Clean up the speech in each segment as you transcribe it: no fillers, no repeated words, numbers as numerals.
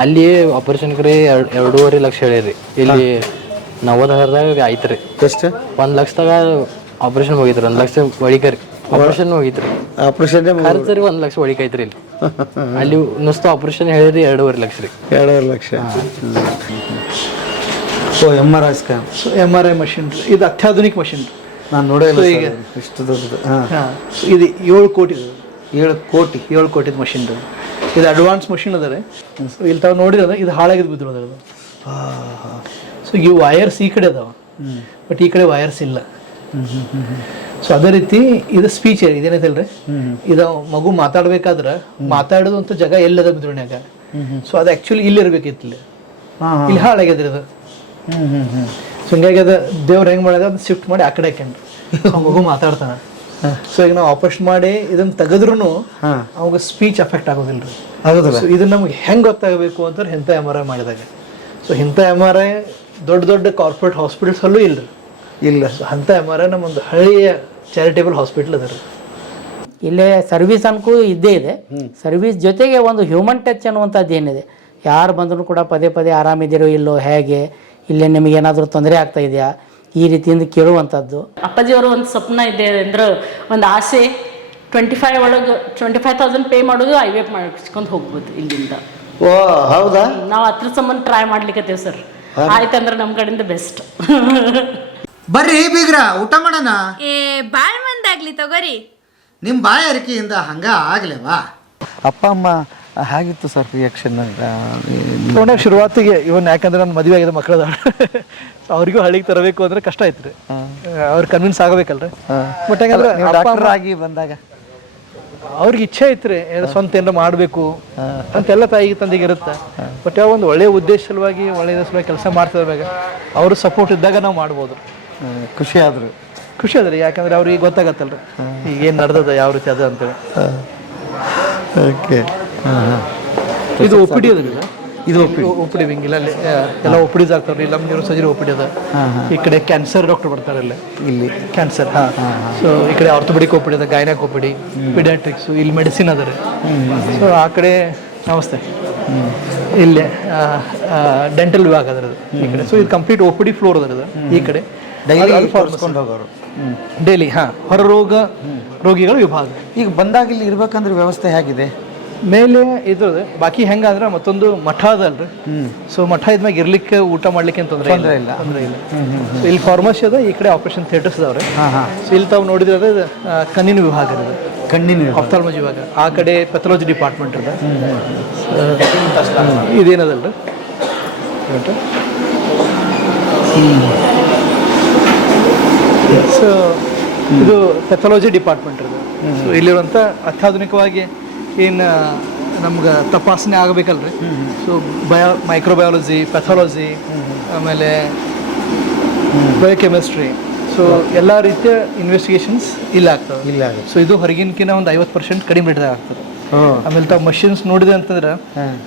ಅಲ್ಲಿ ಆಪರೇಷನ್ ಕರೆ 2.5 ಲಕ್ಷ ಹೇಳಿರಿ. ಇಲ್ಲಿ 90,000ದಾಗ ಆಯ್ತು ರೀ. ಎಷ್ಟು? 1 ಲಕ್ಷದಾಗ ಆಪರೇಷನ್ ಹೋಗಿತ್ರಿ. 1 ಲಕ್ಷ ಒಳಿಕರಿ ಆಪರೇಷನ್ ಹೋಗಿತ್ರಿ. ಆಪರೇಷನ್ ಖರ್ಚು ರೀ 1 ಲಕ್ಷ ಒಳಿಕೈತ್ರಿ ಇಲ್ಲಿ. ಅಲ್ಲಿ ನುಸ್ತ ಆಪರೇಷನ್ ಹೇಳಿರಿ 2.5 ಲಕ್ಷ ರೀ. 2.5 lakh. So MRI scan, MRI machine ರೀ. ಇದು ಅತ್ಯಾಧುನಿಕ ಮಷಿನ್ ರೀ. ನಾನು ನೋಡಿಲ್ಲ ಈಗ ಇಷ್ಟು ದೊಡ್ಡದು. ಇದು 7 ಕೋಟಿ 7 ಕೋಟಿ 7 ಕೋಟಿದ ಮಷಿನ್ ರೀ. ಇದು ಅಡ್ವಾನ್ಸ್ ಮಷಿನ್ ಅದ ರೀ. ಸೊ ಇಲ್ಲಿ ತಾವು ನೋಡಿದ್ರೆ ಇದು ಹಾಳಾಗಿದ್ದು ಬಿದ್ದಿರೋದು ಅದು. ಸೊ ಈ ವೈರ್ಸ್ ಈ ಕಡೆ ಅದಾವ, ಬಟ್ ಈ ಕಡೆ ವೈರ್ಸ್ ಇಲ್ಲ. ಸೊ ಅದೇ ರೀತಿ ಇದು ಸ್ಪೀಚ್ ಇದೇನೈತಲ್ರಿ, ಇದು ಮಗು ಮಾತಾಡ್ಬೇಕಾದ್ರೆ ಮಾತಾಡೋದಂತ ಜಾಗ ಎಲ್ಲದ ಮಿದ್ರುಣ್ಯಾಗ. ಸೊ ಅದು ಆ್ಯಕ್ಚುಲಿ ಇಲ್ಲಿ ಇರ್ಬೇಕಿತ್ತು, ಇಲ್ಲಿ ಹಾಳಾಗ್ಯದ್ರಿ ಅದು. ಸೊ ಹಿಂಗಾಗಿ ಅದು ದೇವ್ರು ಹೆಂಗೆ ಮಾಡಿದ ಅದು ಶಿಫ್ಟ್ ಮಾಡಿ ಆ ಕಡೆ ಹಾಕ್ಯಂಡ್ರು. ಮಗು ಮಾತಾಡ್ತಾನೆ. ಸೊ ಈಗ ನಾವು ಆಪರೇಷನ್ ಮಾಡಿ ಇದನ್ನ ತೆಗೆದ್ರೂ ಅವಾಗ ಸ್ಪೀಚ್ ಎಫೆಕ್ಟ್ ಆಗೋದಿಲ್ಲ ರೀ. ಹೌದಲ್ಲ. ಸೊ ಇದನ್ನ ನಮ್ಗೆ ಹೆಂಗೆ ಗೊತ್ತಾಗಬೇಕು ಅಂತಾರೆ ಇಂಥ MRI ಮಾಡಿದಾಗ. ಸೊ ಇಂಥ MRI ದೊಡ್ಡ ದೊಡ್ಡ ಕಾರ್ಪೊರೇಟ್ ಹಾಸ್ಪಿಟಲ್ಸಲ್ಲೂ ಇಲ್ಲ ರೀ. ಇಲ್ಲ. ಸೊ ಅಂಥ MRI ನಮ್ಮೊಂದು ಹಳ್ಳಿಯ ಚಾರಿಟೇಬಲ್ ಹಾಸ್ಪಿಟ್ಲ್ ಅದ ರೀ. ಇಲ್ಲೇ ಸರ್ವಿಸ್ ಅನ್ಕೂ ಇದ್ದೇ ಇದೆ. ಸರ್ವಿಸ್ ಜೊತೆಗೆ ಒಂದು ಹ್ಯೂಮನ್ ಟಚ್ ಅನ್ನುವಂಥದ್ದು ಏನಿದೆ, ಯಾರು ಬಂದರೂ ಕೂಡ ಪದೇ ಪದೇ ಆರಾಮಿದ್ದೀರೋ ಇಲ್ಲೋ, ಹೇಗೆ, ಇಲ್ಲೇ ನಿಮಗೆ ಏನಾದರೂ ತೊಂದರೆ ಆಗ್ತಾ ಇದೆಯಾ, ಈ ರೀತಿಯಿಂದ ಕೇಳುವಂಥದ್ದು. ಅಪ್ಪಾಜಿಯವರು ಒಂದು ಸ್ವಪ್ನ ಇದೆ ಅಂದ್ರೆ ಒಂದು ಆಸೆ, 25,000 ಪೇ ಮಾಡೋದು IVF ಮಾಡಿಸ್ಕೊಂಡು ಹೋಗ್ಬೋದು ಇಲ್ಲಿಂದ. ಓ ಹೌದಾ? ನಾವು ಅದ್ರ ಸಂಬಂಧ ಟ್ರೈ ಮಾಡ್ಲಿಕ್ಕತ್ತೇವೆ ಸರ್. ಆಯ್ತಂದ್ರೆ ನಮ್ಮ ಕಡೆಯಿಂದ ಬೆಸ್ಟ್. ಬರ್ರಿ ಬೀಗ್ರ, ಊಟ ಮಾಡೋಣ. ಬಾಳ್ ಮಂದಾಗ್ಲಿ ತಗೋರಿ. ನಿಮ್ಮ ಬಾಯ ಅರಿಕೆಯಿಂದ ಹಂಗ ಆಗ್ಲೇವಾ? ಅಪ್ಪ ಅಮ್ಮ ಹಾಗಿತ್ತು ಸರ್ ರಿಯಾಕ್ಷನ್? ನೋಡ ಶುರುವಾತಿಗೆ ಇವನ್ ಯಾಕಂದ್ರೆ ನನ್ನ ಮದುವೆ ಆಗಿದೆ, ಮಕ್ಕಳದ ಅವ್ರಿಗೂ ಹಳ್ಳಿಗೆ ತರಬೇಕು ಅಂದ್ರೆ ಕಷ್ಟ ಆಯ್ತು ರೀ. ಅವ್ರು ಕನ್ವಿನ್ಸ್ ಆಗಬೇಕಲ್ರಿ. ಬಟ್ ಯಾಕಂದ್ರೆ ಡಾಕ್ಟರ್ ಆಗಿ ಬಂದಾಗ ಅವ್ರಿಗೆ ಇಚ್ಛೆ ಐತ್ರಿ, ಸ್ವಂತ ಏನಾರ ಮಾಡಬೇಕು ಅಂತೆಲ್ಲ ತಾಯಿಗೆ ತಂದೆಗೆ ಇರುತ್ತೆ. ಬಟ್ ಯಾವ ಒಂದು ಒಳ್ಳೆಯ ಉದ್ದೇಶ ಸಲುವಾಗಿ ಒಳ್ಳೆಯ ಸಲುವಾಗಿ ಕೆಲಸ ಮಾಡ್ತಿರುವಾಗ ಅವ್ರ ಸಪೋರ್ಟ್ ಇದ್ದಾಗ ನಾವು ಮಾಡ್ಬೋದು. ಖುಷಿ ಆದ್ರು. ಖುಷಿ ಅದ್ರಿ, ಯಾಕಂದ್ರೆ ಅವ್ರಿಗೆ ಗೊತ್ತಾಗತ್ತಲ್ರಿ ಈಗ ಏನು ನಡೆದದ ಯಾವ ರೀತಿ ಅದ ಅಂತೇಳಿ. ಓಕೆ. ಇದು OPD ಅದ ರೀ. ಇದು OPD ವಿಂಗ್ ಇಲ್ಲ, ಅಲ್ಲಿ ಎಲ್ಲ OPDs ಆಗ್ತಾವ್ರಿ. ಇಲ್ಲ ನ್ಯೂರೋ ಸರ್ಜರಿ OPD ಅದ. ಈ ಕಡೆ ಕ್ಯಾನ್ಸರ್ ಡಾಕ್ಟರ್ ಬರ್ತಾರೆ ಇಲ್ಲಿ ಕ್ಯಾನ್ಸರ್. ಸೊ ಈ ಕಡೆ ಆರ್ಥೋಪೆಡಿಕ್ OPD ಅದ, ಗೈನಾಕ್ OPD, ಪಿಡಿಯಾಟ್ರಿಕ್ಸ್, ಇಲ್ಲಿ ಮೆಡಿಸಿನ್ ಅದ ರೀ. ಸೊ ಆ ಕಡೆ ನಮಸ್ತೆ ಇಲ್ಲಿ ಡೆಂಟಲ್ ವಿಭಾಗ ಅದರದು ಈ ಕಡೆ. ಸೊ ಇದು ಕಂಪ್ಲೀಟ್ OPD ಫ್ಲೋರ್ ಅದರದ ಈ ಕಡೆ. ಡೈಲಿ ಹೊರ ರೋಗಿಗಳ ವಿಭಾಗ. ಈಗ ಬಂದಾಗ ಇಲ್ಲಿ ಇರ್ಬೇಕಂದ್ರೆ ವ್ಯವಸ್ಥೆ ಹೇಗಿದೆ? ಮೇಲೆ ಇದ್ರದ್ದು ಬಾಕಿ ಹೆಂಗಂದ್ರೆ ಮತ್ತೊಂದು ಮಠ ಅದಲ್ರಿ. ಸೊ ಮಠ ಇದ್ಮ್ಯಾಗ ಇರ್ಲಿಕ್ಕೆ ಊಟ ಮಾಡ್ಲಿಕ್ಕೆ ಅಂತ ತೊಂದರೆ ಇಲ್ಲ. ಸೊ ಇಲ್ಲಿ ಫಾರ್ಮಸಿ ಅದ, ಈ ಕಡೆ ಆಪರೇಷನ್ ಥಿಯೇಟರ್ಸ್ ಅದಾವ್ರೆ. ಸೊ ಇಲ್ಲಿ ತಾವು ನೋಡಿದ್ರೆ ಕಣ್ಣಿನ ವಿಭಾಗ ಇರೋದು, ಕಣ್ಣಿನ ಆಫ್ಥಾಲ್ಮಾಲಜಿ ವಿಭಾಗ. ಆ ಕಡೆ ಪೆಥಾಲಜಿ ಡಿಪಾರ್ಟ್ಮೆಂಟ್ ಅದ. ಇದೇನದಲ್ರಿ ಸೊ ಇದು ಪೆಥಾಲಜಿ ಡಿಪಾರ್ಟ್ಮೆಂಟ್ ಇರೋದು. ಸೊ ಇಲ್ಲಿರುವಂಥ ಅತ್ಯಾಧುನಿಕವಾಗಿ ಏನು ನಮ್ಗೆ ತಪಾಸಣೆ ಆಗಬೇಕಲ್ರಿ. ಸೊ ಮೈಕ್ರೋಬಯಾಲಜಿ, ಪೆಥಾಲಜಿ, ಆಮೇಲೆ ಬಯೋಕೆಮಿಸ್ಟ್ರಿ, ಸೊ ಎಲ್ಲ ರೀತಿಯ ಇನ್ವೆಸ್ಟಿಗೇಷನ್ಸ್ ಇಲ್ಲಿ ಆಗ್ತವೆ. ಸೊ ಇದು ಹೊರಗಿನಕಿನ್ನ ಒಂದು 50% ಕಡಿಮೆ ರೇಟ್ದಾಗ ಆಗ್ತದೆ. ಆಮೇಲೆ ತಾವು ಮಷಿನ್ಸ್ ನೋಡಿದೆ ಅಂತಂದ್ರೆ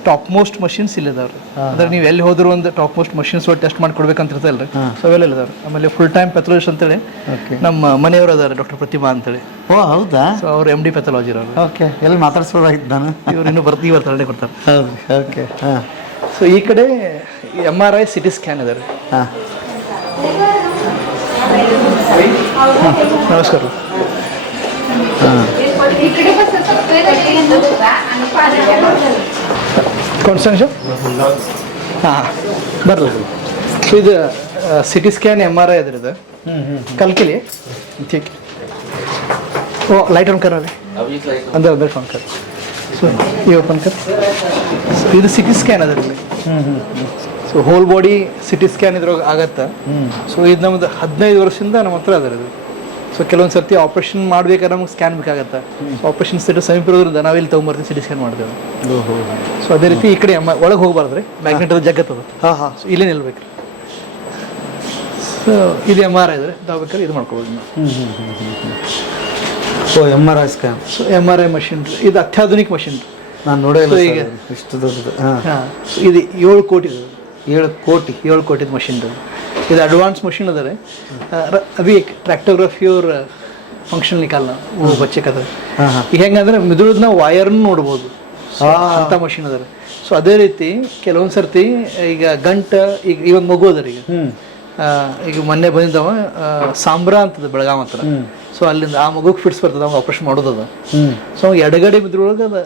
ಟಾಪ್ ಮೋಸ್ಟ್ ಮಷಿನ್ಸ್ ಇಲ್ಲ ಇದಾವ್ರಿ. ಅಂದ್ರೆ ನೀವು ಎಲ್ಲಿ ಹೋದ್ರು ಒಂದು ಟಾಪ್ ಮೋಸ್ಟ್ ಮಷಿನ್ಸ್ ಟೆಸ್ಟ್ ಮಾಡಿ ಕೊಡ್ಬೇಕಂತ ಇರ್ತಲ್ರಿ. ಸೊ ಅವೆಲ್ಲ ಇದಾವ್ರಿ. ಆಮೇಲೆ ಫುಲ್ ಟೈಮ್ ಪೆಥಾಲಜಿಸ್ಟ್ ಅಂತೇಳಿ ನಮ್ಮ ಮನೆಯವರು ಅದಾರೆ, ಡಾಕ್ಟರ್ ಪ್ರತಿಮಾ ಅಂತೇಳಿ. ಓ ಹೌದಾ? ಸೊ ಅವ್ರು MD ಪೆಥಾಲಜಿ ಇರೋರು. ಓಕೆ. ಎಲ್ಲಿ ಮಾತಾಡ್ಸ್ಬೋದಾಗಿತ್ತು ನಾನು. ಇವ್ರು ಇನ್ನೂ ಇವತ್ತು ತರಡೆ ಕೊಡ್ತಾರೆ. ಹೌದು. ಓಕೆ. ಸೊ ಈ ಕಡೆ MRI CT ಸ್ಕ್ಯಾನ್ ಇದೆ ರೀ. ನಮಸ್ಕಾರ. ಕಾನ್ಸ್ಟನ್ಷನ್ ಬರಲ್ಲ. ಸೊ ಇದು CT ಸ್ಕ್ಯಾನ್ MRI ಅದ್ರದ್ದು ಕಲ್ಕಿಲಿ. ಓ ಲೈಟ್ ಆನ್ ಕರ अंदर फोन कर. ಸೊ ಈ ಓಪನ್ ಕರ್. ಇದು CT ಸ್ಕ್ಯಾನ್ ಅದರಲ್ಲಿ. So whole body CT scan ಇದ್ರಾಗ ಆಗತ್ತೆ. ಸೊ ಇದು ನಮ್ದು 15 ವರ್ಷದಿಂದ ನಮ್ಮ ಹತ್ರ ಅದರದು. ಸೊ ಕೆಲವೊಂದು ಸರ್ತಿ ಆಪ್ರೇಷನ್ ಮಾಡ್ಬೇಕಾದ್ರೆ ನಮ್ಗೆ ಸ್ಕ್ಯಾನ್ ಬೇಕಾಗತ್ತೆ. ಆಪ್ರೇಷನ್ ಥಿಯೇಟರ್ ಸಮೀಪ ಇರೋದ್ರಿಂದ ನಾವಿಲ್ಲಿ ತೊಗೊಂಬರ್ತೀವಿ CT ಸ್ಕ್ಯಾನ್ ಮಾಡ್ತೇವೆ. ಸೊ ಅದೇ ರೀತಿ ಈ ಕಡೆ ಒಳಗೆ ಹೋಗ್ಬಾರ್ದು ರೀ, ಮ್ಯಾಗ್ನೆಟ್ ಅದು ಜಗ್ಗತ್ತದ. ಸೊ ಇಲ್ಲೇ ನಿಲ್ಬೇಕು. ಸೊ ಇದು MRI ಇದ್ರೆ ನಾವು ಬೇಕಾದ್ರೆ ಇದು ಮಾಡ್ಕೋಬೋದು ನಾವು. So MRI scan. So MRI machine ಇದು ಅತ್ಯಾಧುನಿಕ ಮಷಿನ್. ನಾನು ನೋಡಿಲ್ಲ ಈಗ ಇಷ್ಟು ದೊಡ್ಡದು. ಇದು 7 ಕೋಟಿ 7 ಕೋಟಿದ ಮಷಿನ್. ಇದು ಅಡ್ವಾನ್ಸ್ मशीन अदर है. अभी एक ट्रैक्टोग्राफी और फंक्शन निकालना वो बच्चे का था. ಈಗ ಹೆಂಗಂದ್ರೆ ಮಿದುಳದ ವೈರ್ ನೋಡಬಹುದು ಅಂತ ಮಷಿನ್ ಅದ. ಸೊ ಅದೇ ರೀತಿ ಕೆಲವೊಂದು ಸರ್ತಿ ಈಗ ಈಗ ಈ ಒಂದು ಮಗು ಅದ ಈಗ ಈಗ ಮೊನ್ನೆ ಬಂದಿದ್ದವ ಸಾಂಬ್ರಾ ಅಂತದ ಬೆಳಗಾವ್ ಹತ್ರ. ಸೊ ಅಲ್ಲಿಂದ ಆ ಮಗುಗೆ ಫಿಟ್ಸ್ ಬರ್ತದೆ, ಅವಾಗ ಆಪರೇಷನ್ ಮಾಡೋದದ. ಸೊ ಅವಾಗ ಎಡಗಡೆ ಮಿದ್ರೊಳಗೆ ಅದು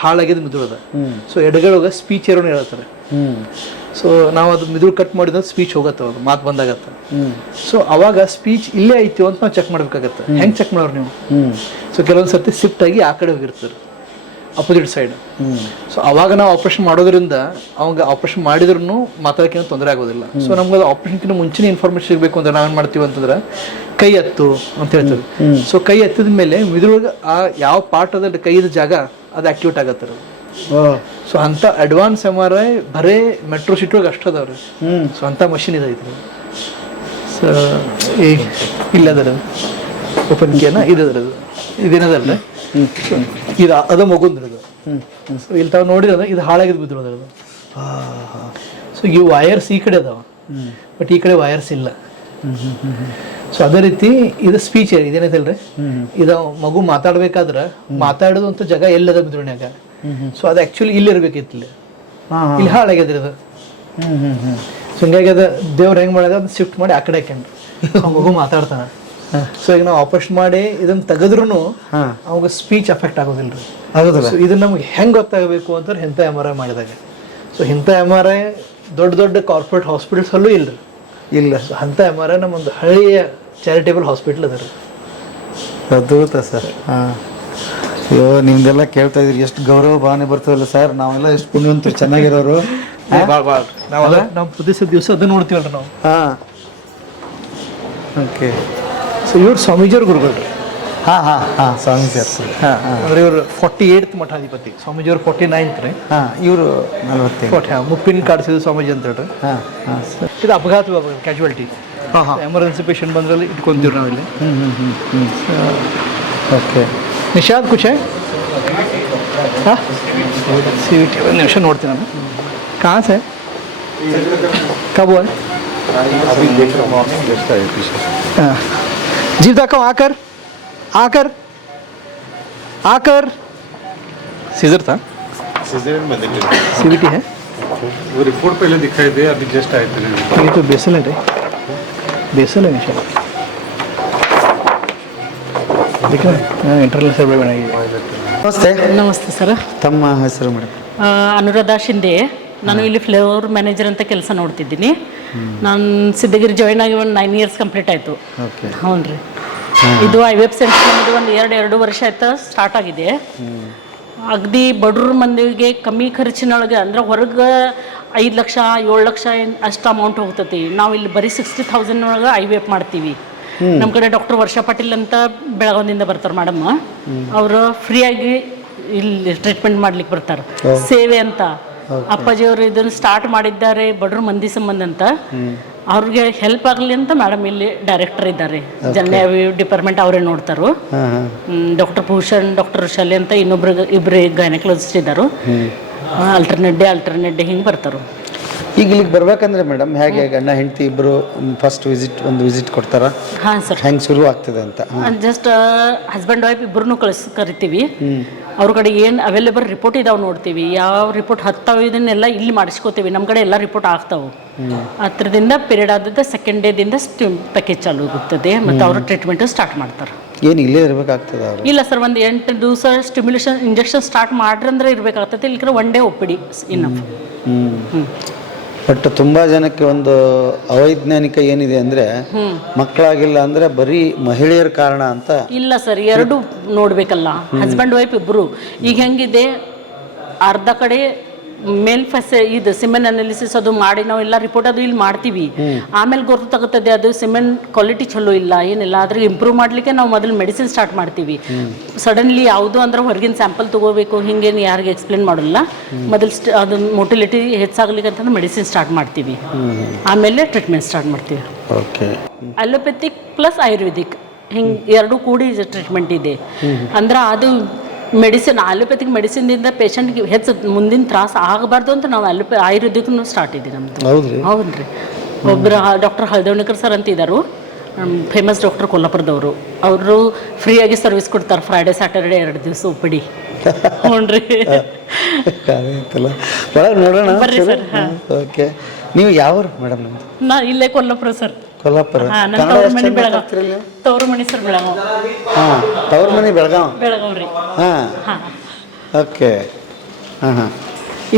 ಹಾಳಾಗಿದ್ದು ಮಿದ್ರೊಳದ. ಸೊ ಎಡಗಡೆ ಹೋಗ ಸ್ಪೀಚ್ ಏರೋಣ ಹೇಳ್ತಾರೆ. ಸೊ ನಾವು ಅದು ಮಿದುಳು ಕಟ್ ಮಾಡಿದ್ರೆ ಸ್ಪೀಚ್ ಹೋಗತ್ತೆ, ಅದು ಮಾತು ಬಂದಾಗತ್ತೆ. ಸೊ ಅವಾಗ ಸ್ಪೀಚ್ ಇಲ್ಲೇ ಐತಿ ಅಂತ ನಾವು ಚೆಕ್ ಮಾಡ್ಬೇಕಾಗತ್ತೆ. ಹೆಂಗೆ ಚೆಕ್ ಮಾಡೋರು ನೀವು? ಸೊ ಕೆಲವೊಂದು ಸರ್ತಿ ಶಿಫ್ಟ್ ಆಗಿ ಆ ಕಡೆ ಹೋಗಿರ್ತಾರೆ, ಅಪೋಸಿಟ್ ಸೈಡ್. ಸೊ ಅವಾಗ ನಾವು ಆಪರೇಷನ್ ಮಾಡೋದ್ರಿಂದ ಅವಾಗ ಆಪರೇಷನ್ ಮಾಡಿದ್ರೂ ಮಾತಾಡೋಕೆ ತೊಂದರೆ ಆಗೋದಿಲ್ಲ. ಸೊ ನಮ್ಗೆ ಅದು ಆಪರೇಷನ್ಕಿಂತ ಮುಂಚೆನೇ ಇನ್ಫಾರ್ಮೇಶನ್ ಸಿಗಬೇಕು ಅಂದ್ರೆ ನಾವೇನು ಮಾಡ್ತೀವಿ ಅಂತಂದ್ರೆ ಕೈ ಎತ್ತು ಅಂತ ಹೇಳ್ತೀವಿ. ಸೊ ಕೈ ಎತ್ತಿದ ಮೇಲೆ ಮಿದ್ರೊಳಗೆ ಆ ಯಾವ ಪಾರ್ಟ್ ಅದ ಕೈದ ಜಾಗ ಅದು ಆಕ್ಟಿವೇಟ್ ಆಗತ್ತೆ. ಸೊ ಅಂಥ ಅಡ್ವಾನ್ಸ್ MRI ಬರೇ ಮೆಟ್ರೋ ಸಿಟಿ ಒಳಗೆ ಅಷ್ಟು ಅದಾವ್ರಿ. ಸೊ ಅಂಥ ಮಷಿನ್ ಇದೈತಿ. ಸೊ ಈಗ ಇಲ್ಲದರ ಓಪನ್ ಕೇನ ಇದರದು ಇದೇನದಲ್ಲ, ಇದು ಅದು ಮಗುಂದ್ರದು. ಸೊ ಇಲ್ಲಿ ತಾವು ನೋಡಿದ್ರೆ ಇದು ಹಾಳಾಗಿದ್ದು ಬಿದ್ದಿರೋದ್ರದು. ಸೊ ಈ ವೈರ್ಸ್ ಈ ಕಡೆ ಅದಾವ, ಬಟ್ ಈ ಕಡೆ ವೈರ್ಸ್ ಇಲ್ಲ. ಸೊ ಅದೇ ರೀತಿ ಇದು ಸ್ಪೀಚ್ ಇದೇನೈತಲ್ರಿ, ಇದು ಮಗು ಮಾತಾಡ್ಬೇಕಾದ್ರೆ ಮಾತಾಡೋದು ಅಂತ ಜಾಗ ಎಲ್ಲದ ಮಿದ್ರುಣ್ಯಾಗ. ಸೊ ಅದು ಆ್ಯಕ್ಚುಲಿ ಇಲ್ಲಿ ಇರ್ಬೇಕಿತ್ತು, ಇಲ್ಲಿ ಹಾಳಾಗ್ಯದ್ರಿ ಅದು. ಸೊ ಹಿಂಗಾಗಿ ಅದು ದೇವ್ರು ಹೆಂಗೆ ಮಾಡ್ಯಾರ ಅದು ಶಿಫ್ಟ್ ಮಾಡಿ ಆ ಕಡೆ ಹಾಕ್ಯಂಡು ಮಗು ಮಾತಾಡ್ತಾನೆ. ಸೊ ಈಗ ನಾವು ಆಪರೇಷನ್ ಮಾಡಿ ಇದನ್ನ ತೆಗೆದ್ರೂ ಅವಾಗ ಸ್ಪೀಚ್ ಎಫೆಕ್ಟ್ ಆಗೋದಿಲ್ಲ ರೀ. ಸೊ ಇದನ್ನ ನಮ್ಗೆ ಹೆಂಗೆ ಗೊತ್ತಾಗಬೇಕು ಅಂತಾರೆ ಇಂಥ MRI ಮಾಡಿದಾಗ. ಸೊ ಇಂಥ MRI ದೊಡ್ಡ ದೊಡ್ಡ ಕಾರ್ಪೊರೇಟ್ ಹಾಸ್ಪಿಟಲ್ಸಲ್ಲೂ ಇಲ್ಲ ಇಲ್ಲ. ಸೊ ಅಂಥ MRI ನಮ್ಮೊಂದು ಹಳ್ಳಿಯ ಚಾರಿಟೇಬಲ್ ಹಾಸ್ಪಿಟ್ಲ್ ಅದ ರೀ. ಅದ್ಭುತ ಸರ್. ಹಾಂ, ಅಯ್ಯೋ ನಿಮ್ದೆಲ್ಲ ಕೇಳ್ತಾ ಇದ್ರಿ, ಎಷ್ಟು ಗೌರವ ಭಾವನೆ ಬರ್ತದಲ್ಲ ಸರ್. ನಾವೆಲ್ಲ ಎಷ್ಟು ಪುಣ್ಯವಂತರು, ಚೆನ್ನಾಗಿರೋರು. ನಾವೆಲ್ಲ ನಾವು ಪ್ರತಿ ದಿವಸ ಅದನ್ನ ನೋಡ್ತೀವಲ್ರಿ ನಾವು. ಹಾಂ, ಓಕೆ. ಸೊ ಇವ್ರು ಸ್ವಾಮೀಜಿಯವ್ರ ಗುರುಗಳು ರೀ. ಹಾಂ ಸ್ವಾಮಿ ಸರ್. ಹಾಂ, ಅಂದ್ರೆ ಇವರು 48th ಮಠಾಧಿಪತಿ. ಸ್ವಾಮೀಜಿಯವ್ರು 49th ರೀ. ಹಾಂ, ಇವರು 40. ಮುಪ್ಪಿನ ಕಾಡಿಸಿದ ಸ್ವಾಮೀಜಿ ಅಂತ ಹೇಳ್ರಿ. ಹಾಂ ಸರ್. ಇದು ಅಪಘಾತ ಕ್ಯಾಶುಯಾಲಿಟಿ. ಎಮರ್ಜೆನ್ಸಿ ಪೇಷಂಟ್ ಬಂದ್ರಲ್ಲಿ ಇಟ್ಕೊಂತೀವಿ ನಾವು ಇಲ್ಲಿ. ಓಕೆ. ನಿಶಾದ್ ಕುछ है? हाँ, CVT ಒಂದು ನಿಮಿಷ ನೋಡ್ತೀನಿ ನಾನು. कहाँ से कब हुआ? अभी देख रहा हूँ, मॉर्निंग जस्ट आए पीछे. हाँ, जीवता को आकर आकर आकर सीजर था, सिजेरियन में देख CVT है. वो रिपोर्ट पहले दिखाई दे, अभी जस्ट आए थे. ये तो बेसल है रे, बेसल है निशा. देखो इंटरनल सर्वे बनाई है. ನಮಸ್ತೆ. ನಮಸ್ತೆ ಸರ್. ತಮ್ಮ ಹೆಸರು ಮೇಡಮ್? ಅನುರಾಧ ಶಿಂದೆ. ನಾನು ಇಲ್ಲಿ ಫ್ಲೇವರ್ ಮ್ಯಾನೇಜರ್ ಅಂತ ಕೆಲಸ ನೋಡ್ತಿದ್ದೀನಿ. ನಾನು ಸಿದ್ದಗಿರಿ ಜಾಯ್ನ್ ಆಗಿ ಒಂದು 9 years ಕಂಪ್ಲೀಟ್ ಆಯಿತು. ಹ್ಞೂ ರೀ. ಇದು IVF ಸೆಂಟರ್ ನಮ್ಮದು ಒಂದು 2 ವರ್ಷ ಆಯ್ತು ಸ್ಟಾರ್ಟ್ ಆಗಿದೆ. ಅಗದಿ ಬಡವ್ರ ಮಂದಿಗೆ ಕಮ್ಮಿ ಖರ್ಚಿನೊಳಗೆ, ಅಂದ್ರೆ ಹೊರಗೆ 5 ಲಕ್ಷ 7 ಲಕ್ಷ ಅಷ್ಟು ಅಮೌಂಟ್ ಹೋಗ್ತೈತಿ. ನಾವು ಇಲ್ಲಿ ಬರೀ 60,000 ಒಳಗೆ IVF ಮಾಡ್ತೀವಿ. ನಮ್ಮ ಕಡೆ ಡಾಕ್ಟರ್ ವರ್ಷಾ ಪಾಟೀಲ್ ಅಂತ ಬೆಳಗಾವಿಯಿಂದ ಬರ್ತಾರೆ ಮೇಡಮ್. ಅವರು ಫ್ರೀಯಾಗಿ ಇಲ್ಲಿ ಟ್ರೀಟ್ಮೆಂಟ್ ಮಾಡ್ಲಿಕ್ಕೆ ಬರ್ತಾರೆ. ಸೇವೆ ಅಂತ ಅಪ್ಪಾಜಿಯವರು ಇದನ್ನು ಸ್ಟಾರ್ಟ್ ಮಾಡಿದ್ದಾರೆ ಬಡ್ರ ಮಂದಿ ಸಂಬಂಧ ಅಂತ. ಅವ್ರಿಗೆ ಹೆಲ್ಪ್ ಆಗಲಿ ಅಂತ ಮೇಡಮ್ ಇಲ್ಲಿ ಡೈರೆಕ್ಟರ್ ಇದ್ದಾರೆ, ಜನರಲ್ ಡಿಪಾರ್ಟ್ಮೆಂಟ್ ಅವರೇ ನೋಡ್ತಾರೋ. ಡಾಕ್ಟರ್ ಭೂಷಣ್, ಡಾಕ್ಟರ್ ಶಾಲೆ ಅಂತ ಇಬ್ಬರು ಗೈನಕಾಲಜಿಸ್ಟ್ ಇದ್ದಾರೆ. ಅಲ್ಟರ್ನೇಟ್ ಡೇ ಹಿಂಗೆ ಬರ್ತಾರೆ. ಈಗ ಇಲ್ಲಿಗೆ ಬರ್ಬೇಕಂದ್ರೆ ಮೇಡಮ್ ಹೇಗೆ ಗಂಡ ಹೆಂಡತಿ ಇಬ್ಬರು ಫಸ್ಟ್ ಒಂದು ವಿಸಿಟ್ ಕೊಡ್ತಾರ? ಹಾಂ ಸರ್. ಹೆಂಗೆ ಶುರು ಆಗ್ತದೆ ಅಂತ? ಜಸ್ಟ್ ಹಸ್ಬೆಂಡ್ ವೈಫ್ ಇಬ್ಬರನ್ನೂ ಕರಿತೀವಿ. ಅವ್ರ ಕಡೆ ಏನು ಅವೈಲೇಬಲ್ ರಿಪೋರ್ಟ್ ಇದಾವೆ ನೋಡ್ತೀವಿ. ಯಾವ ರಿಪೋರ್ಟ್ ಹತ್ತಾವೆ ಇದನ್ನೆಲ್ಲ ಇಲ್ಲಿ ಮಾಡಿಸ್ಕೋತೀವಿ. ನಮ್ಮ ಕಡೆ ಎಲ್ಲ ರಿಪೋರ್ಟ್ ಆಗ್ತಾವೆ. ಹತ್ರದಿಂದ ಪೀರಿಯಡ್ ಆದದ್ದು ಸೆಕೆಂಡ್ ಡೇದಿಂದ ಪ್ಯಾಕೇಜ್ ಚಾಲು ಆಗುತ್ತದೆ ಮತ್ತು ಅವರು ಟ್ರೀಟ್ಮೆಂಟ್ ಸ್ಟಾರ್ಟ್ ಮಾಡ್ತಾರೆ. ಏನು ಇಲ್ಲೇ ಇರಬೇಕಾಗ್ತದೆ ಅವರು? ಇಲ್ಲ ಸರ್, ಒಂದು 8 ದಿವಸ ಸ್ಟಿಮ್ಯುಲೇಷನ್ ಇಂಜೆಕ್ಷನ್ ಸ್ಟಾರ್ಟ್ ಮಾಡ್ರಂದ್ರೆ ಇರಬೇಕಾಗ್ತದೆ. ಇಲ್ಲಿ 1 day OPD ಇನಫ್. ಬಟ್ ತುಂಬಾ ಜನಕ್ಕೆ ಒಂದು ಅವೈಜ್ಞಾನಿಕ ಏನಿದೆ ಅಂದ್ರೆ ಮಕ್ಕಳಾಗಿಲ್ಲ ಅಂದ್ರೆ ಬರೀ ಮಹಿಳೆಯರ ಕಾರಣ ಅಂತ. ಇಲ್ಲ ಸರ್, ಎರಡು ನೋಡ್ಬೇಕಲ್ಲ. ಹಸ್ಬೆಂಡ್ ವೈಫ್ ಇಬ್ರು. ಈಗ ಹೆಂಗಿದೆ, ಅರ್ಧ ಕಡೆ ಮೇಲ್ ಇದು ಸಿಮೆಂಟ್ ಅನಾಲಿಸಿಸ್ ಅದು ಮಾಡಿ ನಾವು ಎಲ್ಲ ರಿಪೋರ್ಟ್ ಅದು ಇಲ್ಲಿ ಮಾಡ್ತೀವಿ. ಆಮೇಲೆ ಗೊತ್ತಾಗುತ್ತದೆ ಅದು ಸಿಮೆಂಟ್ ಕ್ವಾಲಿಟಿ ಚಲೋ ಇಲ್ಲ ಏನಿಲ್ಲ. ಅದ್ರಿಗೆ ಇಂಪ್ರೂವ್ ಮಾಡ್ಲಿಕ್ಕೆ ನಾವು ಮೊದಲು ಮೆಡಿಸಿನ್ ಸ್ಟಾರ್ಟ್ ಮಾಡ್ತೀವಿ. ಸಡನ್ಲಿ ಯಾವುದು ಅಂದ್ರೆ ಹೊರಗಿನ ಸ್ಯಾಂಪಲ್ ತಗೋಬೇಕು ಹಿಂಗೇನು ಯಾರಿಗೆ ಎಕ್ಸ್ಪ್ಲೇನ್ ಮಾಡೋಲ್ಲ. ಮೊದಲು ಅದು ಮೊಟಿಲಿಟಿ ಹೆಚ್ಚಾಗ್ಲಿಕ್ಕೆ ಅಂತಂದ್ರೆ ಮೆಡಿಸಿನ್ ಸ್ಟಾರ್ಟ್ ಮಾಡ್ತೀವಿ, ಆಮೇಲೆ ಟ್ರೀಟ್ಮೆಂಟ್ ಸ್ಟಾರ್ಟ್ ಮಾಡ್ತೀವಿ. ಓಕೆ. ಅಲೋಪೆಥಿಕ್ ಪ್ಲಸ್ ಆಯುರ್ವೇದಿಕ್ ಹಿಂಗೆ ಎರಡು ಕೂಡಿ ಟ್ರೀಟ್ಮೆಂಟ್ ಇದೆ. ಅಂದ್ರೆ ಅದು ಅಲೋಪೆಥಿಕ್ ಮೆಡಿಸಿನ್ದಿಂದ ಪೇಷಂಟ್ಗೆ ಹೆಚ್ಚು ಮುಂದಿನ ತ್ರಾಸ ಆಗಬಾರ್ದು ಅಂತ ನಾವು ಆಯುರ್ವೇದಿಕ್ನು ಸ್ಟಾರ್ಟ್ ಇದೆ ನಮ್ದು. ಹೌದ್ರಿ. ಒಬ್ಬರು ಡಾಕ್ಟರ್ ಹಳದವಣಿಕರ್ ಸರ್ ಅಂತ ಇದ್ದಾರೆ, ಫೇಮಸ್ ಡಾಕ್ಟರ್ ಕೊಲ್ಲಾಪುರದವರು. ಅವರು ಫ್ರೀಯಾಗಿ ಸರ್ವಿಸ್ ಕೊಡ್ತಾರೆ. ಫ್ರೈಡೆ ಸ್ಯಾಟರ್ಡೆ 2 ದಿವಸ OPD. ಹ್ಞೂ ರೀ. ಖಾಲಿ ಐತಲ್ಲ ಒಳಗೆ ನೋಡೋಣ. ಬರ್ರಿ ಸರ್. ಓಕೆ, ನೀವು ಯಾವ ಮೇಡಮ್? ನಮ್ದು ನಾ ಇಲ್ಲೇ ಕೊಲ್ಲಾಪುರ ಸರ್. ಕೊಲ್ಲಾಪುರ. ನನ್ನ ಕನ್ನಡ ತವ್ರ ಎಷ್ಟು ಮನೆ ಚೆನ್ನಾಗಿ ಬೆಳಗಾವ್. ಮಾತಾಡ್ತೀರಿ ನೀವು? ತವ್ರ ಮನೆ ಸರ್ ಬೆಳಗಾವ್. ಹಾಂ, ತವ್ರ ಮನೆ ಬೆಳಗಾವ್. ಬೆಳಗಾವ್ ರೀ. ಹಾಂ, ಹಾಂ. ಓಕೆ. ಹಾಂ.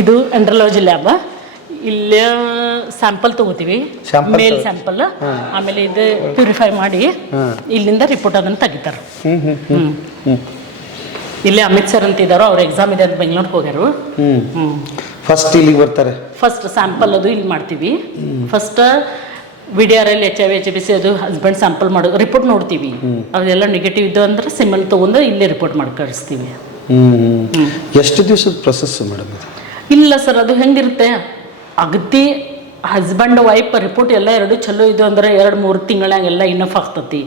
ಇದು ಎಂಡ್ರಲಾಜಿ ಲ್ಯಾಬ್. ಇಲ್ಲೇ ಸ್ಯಾಂಪಲ್ ತಗೋತೀವಿ, Sample ಮೇಲ್ ಸ್ಯಾಂಪಲ್. ಆಮೇಲೆ ಇದು ಪ್ಯೂರಿಫೈ ಮಾಡಿ ಇಲ್ಲಿಂದ ರಿಪೋರ್ಟ್ ಅದನ್ನು ತೆಗಿತಾರೆ. ಇಲ್ಲೇ ಅಮಿತ್ ಸರ್ ಅಂತ ಇದ್ದಾರೋ, ಅವ್ರ ಎಕ್ಸಾಮ್ ಇದೆ ಅಂತ ಬೆಂಗಳೂರಿಗೆ ಹೋಗ್ಯಾರು. ಫಸ್ಟ್ ಇಲ್ಲಿಗೆ ಬರ್ತಾರೆ. ಫಸ್ಟ್ ಸ್ಯಾಂಪಲ್ ಅದು ಇಲ್ಲಿ ಮಾಡ್ತೀವಿ. ಫಸ್ಟ್ VDRL HIV HBC ಅದು ಹಸ್ಬೆಂಡ್ ಸ್ಯಾಂಪಲ್ ಮಾಡೋದು ರಿಪೋರ್ಟ್ ನೋಡ್ತೀವಿ. ಅದೆಲ್ಲ ನೆಗೆಟಿವ್ ಇದ್ದು ಅಂದ್ರೆ ಸಿಮ್ಮಲ್ ತೊಗೊಂಡು ಇಲ್ಲೇ ರಿಪೋರ್ಟ್ ಮಾಡಿ ಕಳಿಸ್ತೀವಿ. ಎಷ್ಟು ದಿವಸದ ಪ್ರೊಸೆಸ್ ಮೇಡಮ್ ಇದು? ಇಲ್ಲ ಸರ್, ಅದು ಹೆಂಗಿರುತ್ತೆ, ಅಗದಿ ಹಸ್ಬೆಂಡ್ ವೈಫ್ ರಿಪೋರ್ಟ್ ಎಲ್ಲ ಎರಡು ಚಲೋ ಇದು ಅಂದ್ರೆ 2-3 ತಿಂಗಳಾಗೆಲ್ಲ ಇನಫ್ ಆಗ್ತತಿ.